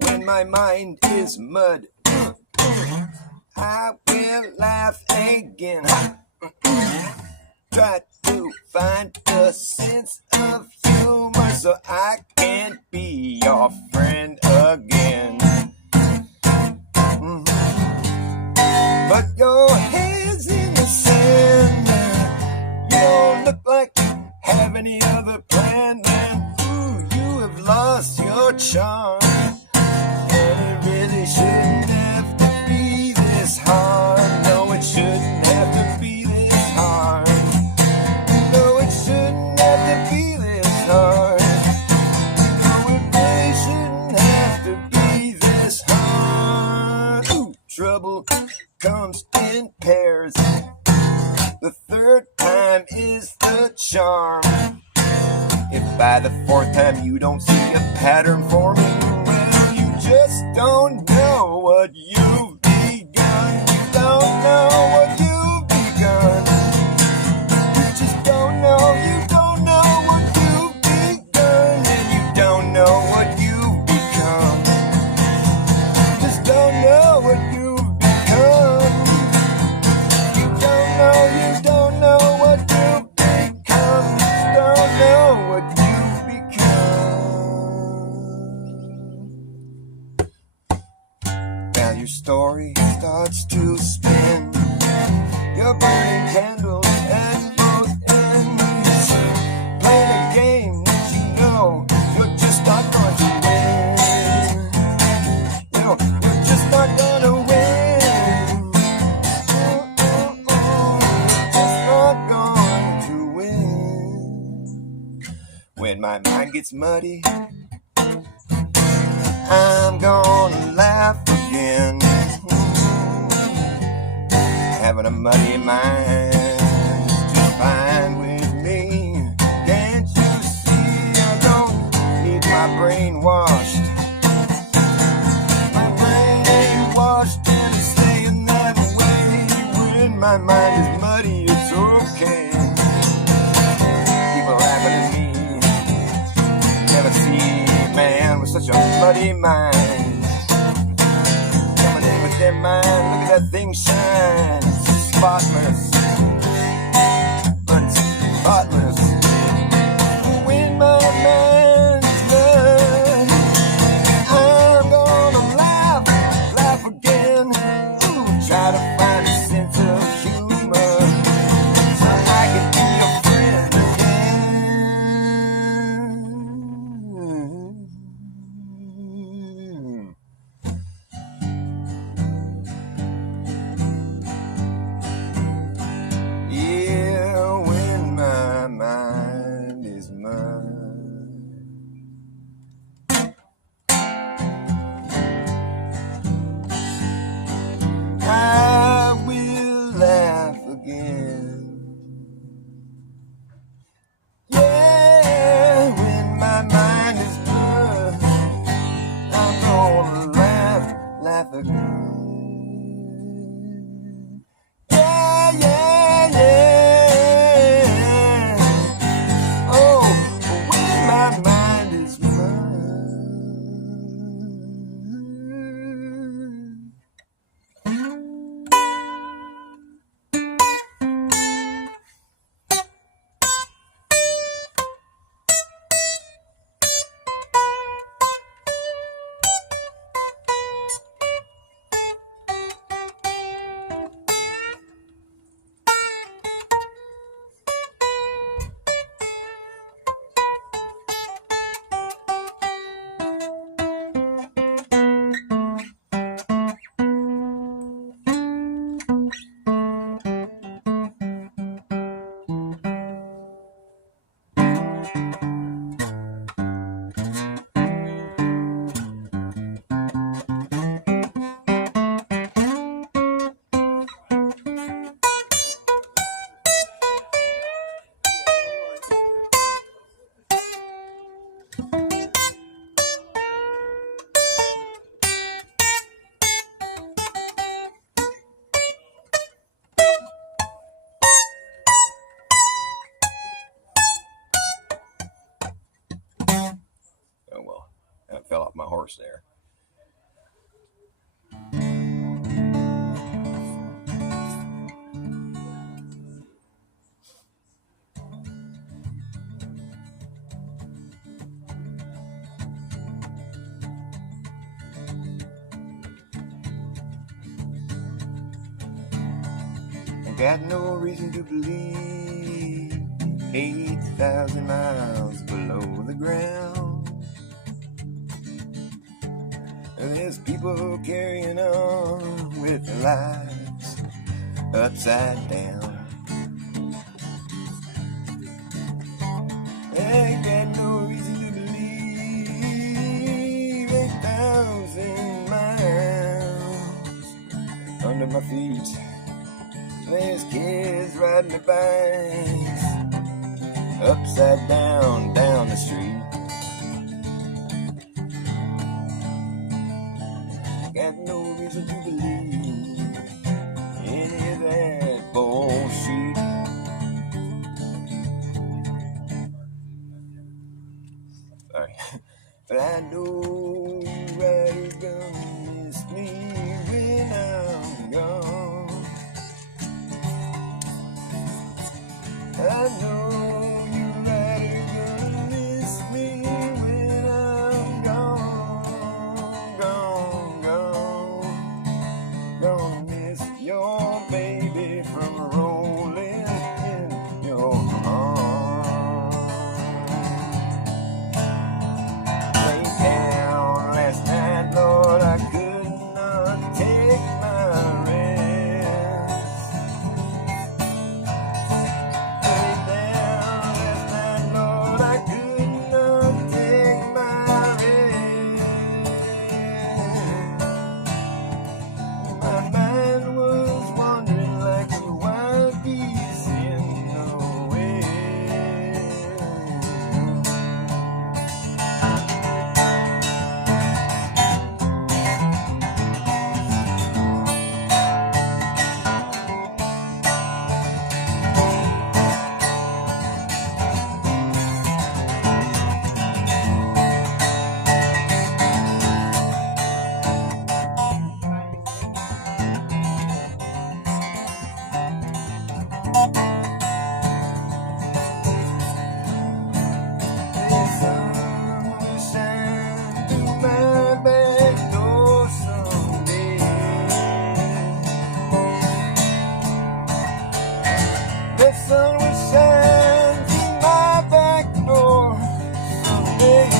When my mind is mud, I will laugh again. Try to find a sense of humor so I can be your friend again. But your head's in the sand. You don't look like you have any other plan. Ooh, you have lost your charm. And it really shouldn't have to be this hard. No, it shouldn't have to be this hard. No, it shouldn't have to be this hard. No, it really shouldn't have to be this hard. Ooh, trouble comes in pairs. The third time is the charm. If by the fourth time you don't see a pattern forming, well, you just don't know what you've begun. You don't know what you've begun. You just don't know. You don't know what you've begun. And you don't know what you've become. You just don't know what you've become. You don't know what you've become. You don't know what you've become. Now your story starts to spin. You're burning candles at both ends, playing a game that you know you're just not going to win. You know, you're just not gonna win. Just not going to win. When my mind gets muddy, I'm gonna laugh again. Having a muddy mind is just fine with me. Can't you see I don't need my brain washed? My brain ain't washed and it's staying that way. When my mind is muddy, it's okay. People laughing at me. Never see a man with such a muddy mind. Coming in with their mind, look at that thing shine. It's spotless, but it's spotless. When my mind's done, I'm gonna laugh again. Ooh, try to find a sense of humor so I can be your friend again. horse there. Got no reason to believe 8,000 miles below the ground there's people carrying on with their lives upside down. I got no reason to believe 8,000 miles under my feet. There's kids riding their bikes upside down the street. Got no reason to believe any of that bullshit. Sorry. But I know Ryder's gonna miss me when I'm gone. I know you Ryder gonna miss me when I'm gone, gonna miss your baby from rolling in your arms. Lay down last night, Lord, I could not take my rest. Lay down last night, Lord, I could not take my rest. My mind was wandering like a wild geese in the wind. The sun will shine through my back door someday. The sun will shine through my back door someday.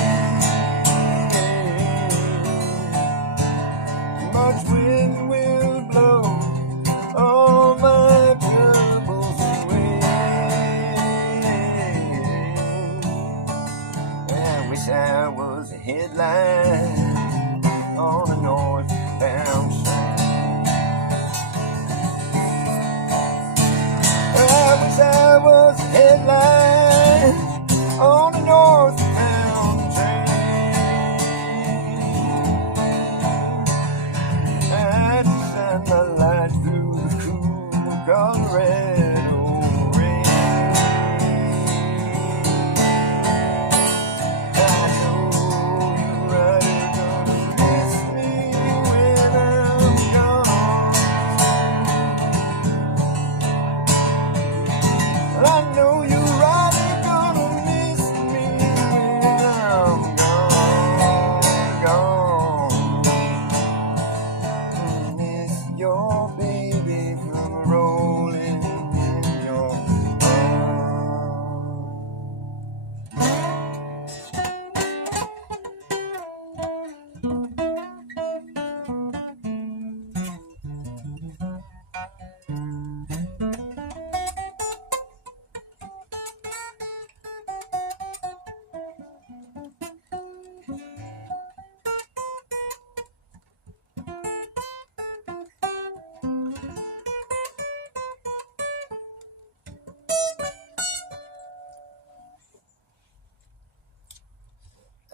Much wind will blow all my troubles away. I wish I was a headline on a northbound train. I wish I was a headline on a northbound train. I'd shine my light through the cool Colorado rain. I know you Ryder gonna miss me when I'm gone. I know you Ryder gonna miss me when I'm gone. Miss your baby from rolling in your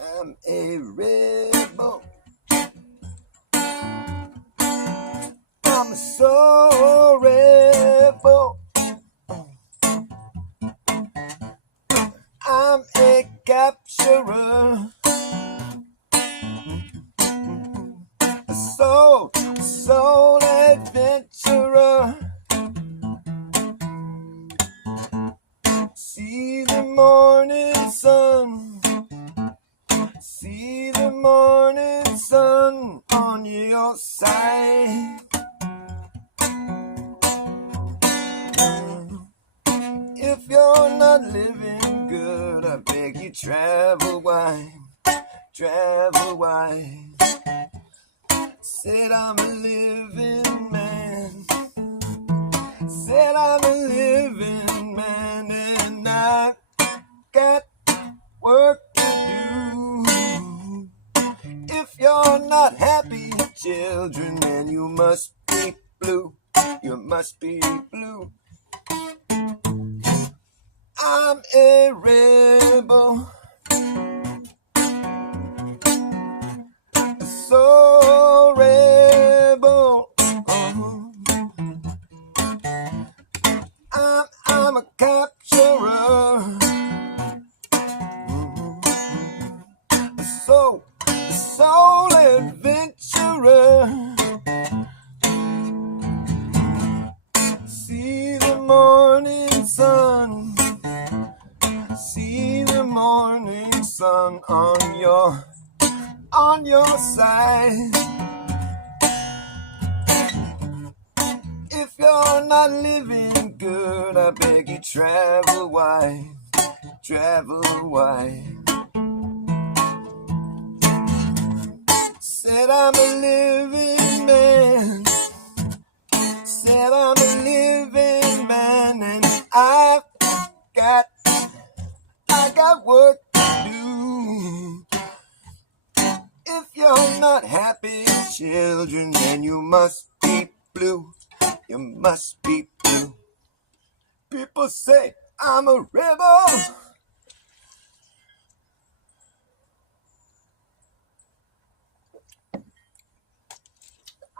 I'm a rebel. I'm so rebel. I'm a capturer. soul adventurer. See the morning sun. See the morning sun on your side. If you're not living good, I beg you travel wide, travel wide. Said I'm a living man. Said I'm a living man, and I've got work to do. If you're not happy, children, then you must be blue. You must be blue. I'm a rebel, so rebel. I'm a capturer, soul adventurer. See the morning sun. See the morning sun on your side. If you're not living good, I beg you travel wide, travel wide. Said I'm a living man. Said I'm a living man, and I got work to do. If you're not happy, children, then you must be blue. You must be blue. People say I'm a rebel.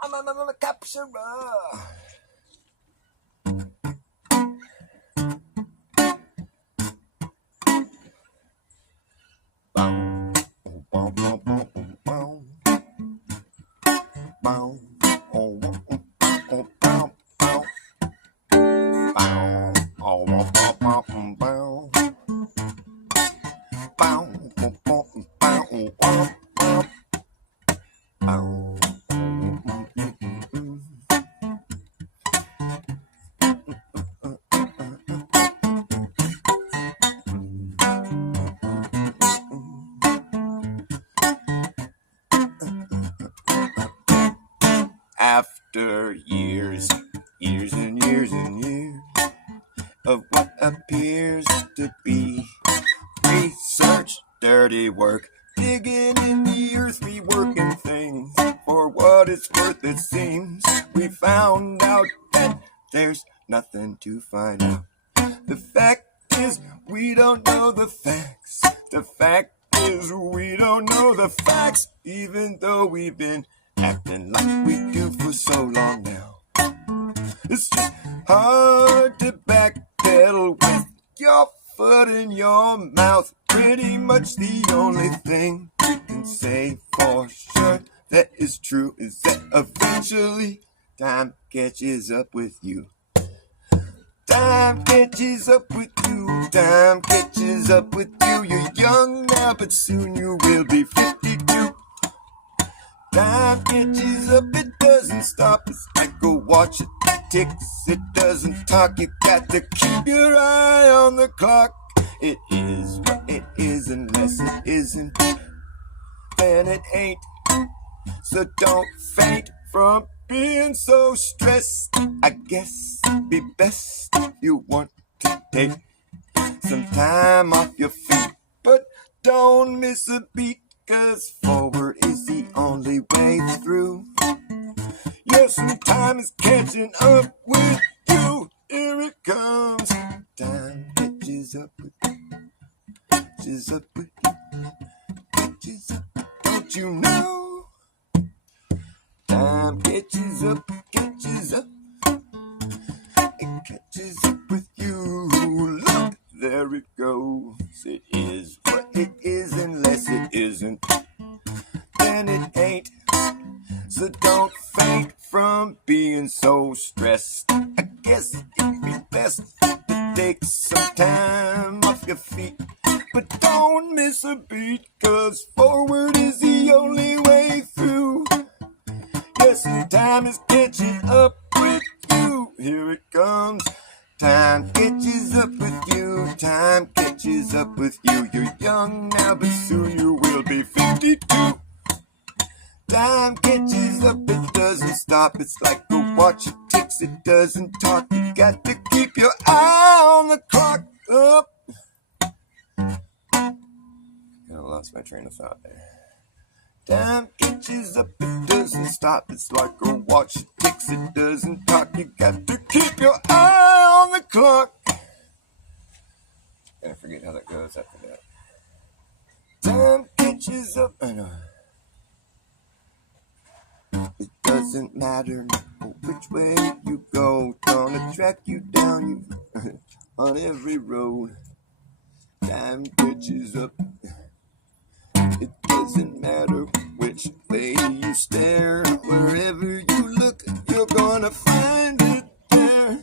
I'm a capturer. After years and years and years of what appears to be research, dirty work, digging in the earth, reworking things. For what it's worth, it seems we found out that there's nothing to find out. The fact is, we don't know the facts. The fact is, we don't know the facts, even though we've been acting like we do for so long now. It's just hard to backpedal with your foot in your mouth. Pretty much the only thing we can say for sure that is true is that eventually time catches up with you. Time catches up with you. Time catches up with you. You're young now, but soon you will be 52. Time catches up, it doesn't stop. It's like a watch, it ticks, it doesn't talk. You got to keep your eye on the clock. It is what it is, unless it isn't, then it ain't. So don't faint from being so stressed. I guess it'd be best if you want to take some time off your feet. But don't miss a beat, 'cause forward is the only way through. Yes, some time is catching up with you. Here it comes. Time catches up with you. Catches up with you. Catches up. Don't you know? Time catches up. Catches up. It catches up with you. Look, there it goes. It is what it is, unless it isn't, then it ain't. So don't faint from being so stressed. I guess it'd be best to take some time off your feet. But don't miss a beat, 'cause forward is the only way through. Yes, and time is catching up with you. Here it comes. Time catches up with you. Time catches up with you. You're young now, but soon you will be 52. Time catches up, it doesn't stop. It's like a watch, it ticks, it doesn't talk. You got to keep your eye on the clock. Up. I lost my train of thought there. Time catches up, it doesn't stop. It's like a watch, it ticks, it doesn't talk. You got to keep your eye on the clock. I forget how that goes after that. Time catches up, I know. It doesn't matter which way you go, gonna track you down on every road. Time catches up. It doesn't matter which way you stare, wherever you look, you're gonna find it there.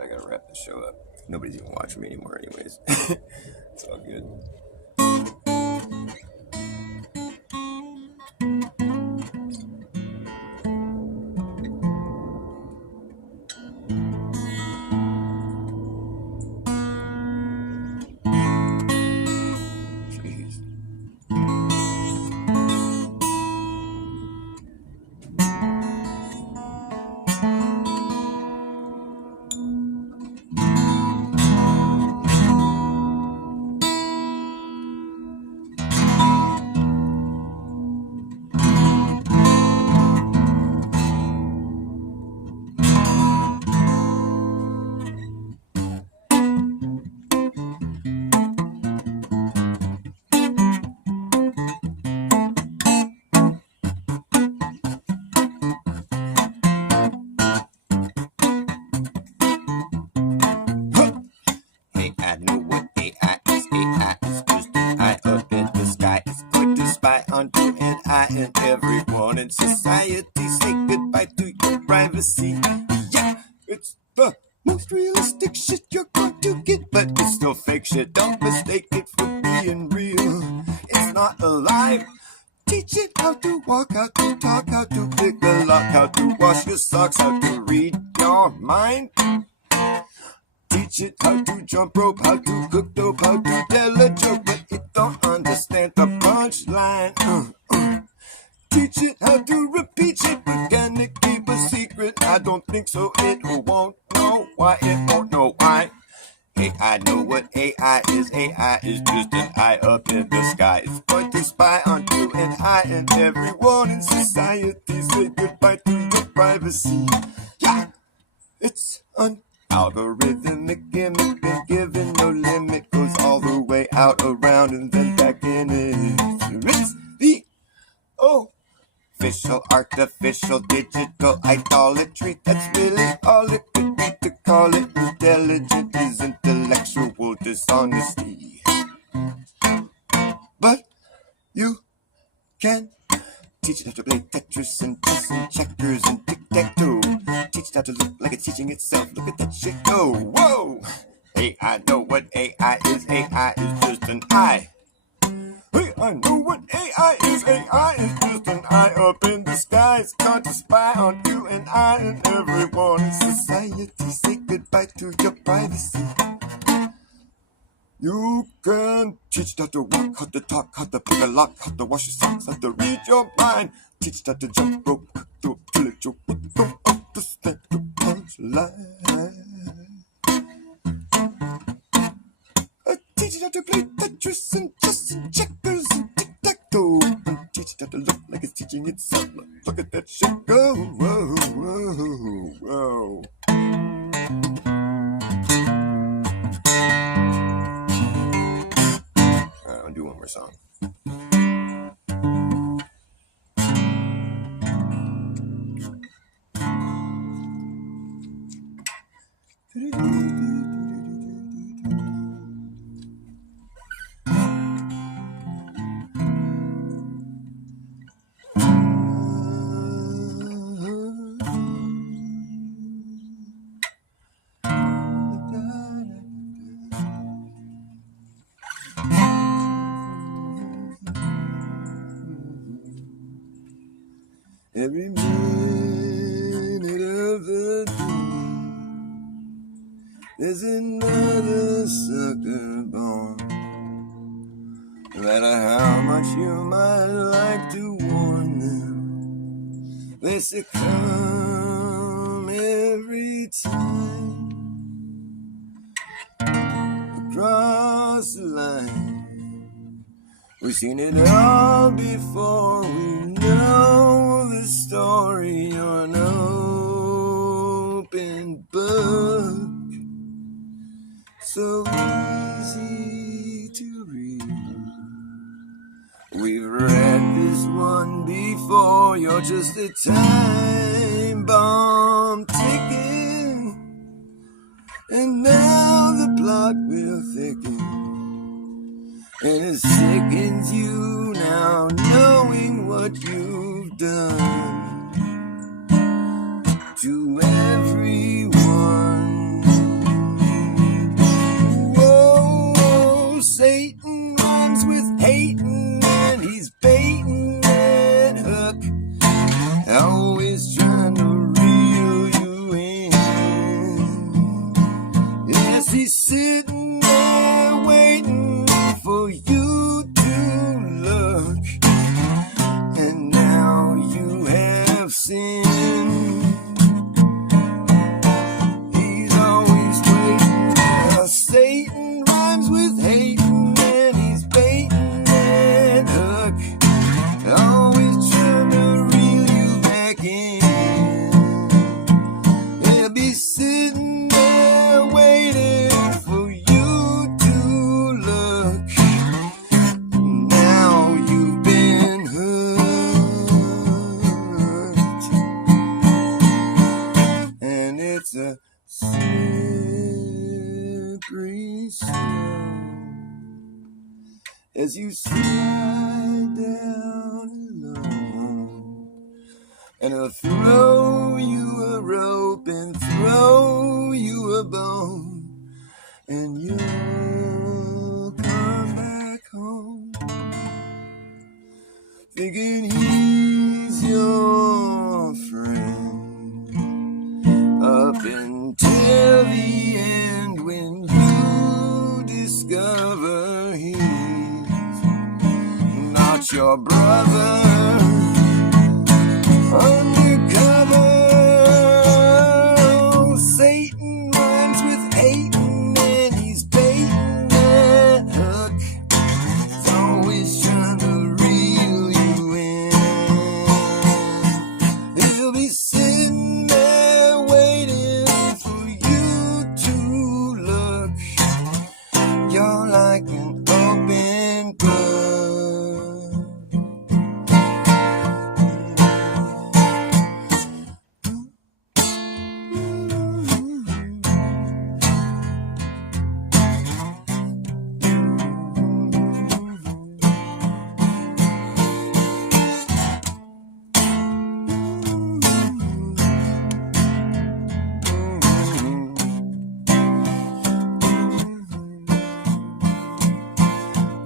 I gotta wrap the show up. Nobody's even watching me anymore anyways. It's all good. And everyone in society, say goodbye to your privacy. Yeah, it's the most realistic shit you're going to get, but it's still fake shit. Don't mistake it for being real. It's not alive. Teach it how to walk, how to talk, how to pick a lock, how to wash your socks, how to read your mind. Teach it how to jump rope, how to cook dope, how to tell a joke, but it don't understand the punchline. Teach it how to repeat it, but can it keep a secret? I don't think so, it won't know why, it won't know why. Hey, I know what AI is. AI is just an eye up in the sky. It's going to spy on you and I and everyone in society. Say goodbye to your privacy. Yeah, it's an algorithmic gimmick, been given no limit. Goes all the way out, around, and then back in it. It's the official, artificial, digital idolatry. That's really all it could be to call it intelligent is intellectual dishonesty. But you can teach it how to play Tetris and chess and checkers and tic-tac-toe. Teach it how to look like it's teaching itself. Look at that shit go. Whoa! Hey, I know what AI is. AI is just an eye. Hey, I know what AI is. AI is just an eye up in the sky. It's going to spy on you and I and everyone in society. Say goodbye to your privacy. You can teach it how to walk, how to talk, how to pick a lock, how to wash your socks, how to read your mind. Teach it how to jump rope, to kill it, you don't understand the punchline. Teach it how to play Tetris and chess and checkers and tic-tac-toe. And teach it how to look like it's teaching itself. Look at that shit go. Whoa, whoa, whoa. I'll do one more song. Every minute of the day, there's another sucker born. No matter how much you might like to warn them, they succumb every time. Across the line, we've seen it all before. We know the story. You're an open book, so easy to read. We've read this one before. You're just a time bomb ticking, and now the plot will thicken. And it sickens you now, knowing what you've done to everyone. Whoa, Satan runs with hating, and he's baiting that hook, always trying to reel you in. Yes, he's sitting there waiting for you to look, and now you have sinned. He's always waiting. Satan rhymes with hating, and he's baiting that hook, always trying to reel you back in. He'll be sitting there waiting for you to look. Now you've been hooked, and it's a slippery slope as you slide down alone. And I'll throw you a rope and throw you a bone, and you'll come back home thinking he's your friend up until the end, when you discover he's not your brother. Undercover, Satan runs with hating, and he's baiting that hook. He's always trying to reel you in. He'll be sitting there waiting for you to look. You're like an open book.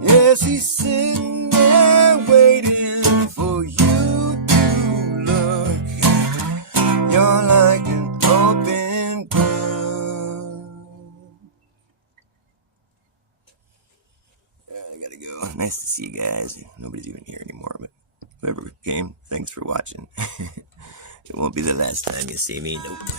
Yes, he's sitting there waiting for you to look. You're like an open book. I gotta go. Nice to see you guys. Nobody's even here anymore, but whoever came, thanks for watching. It won't be the last time you see me. Nope.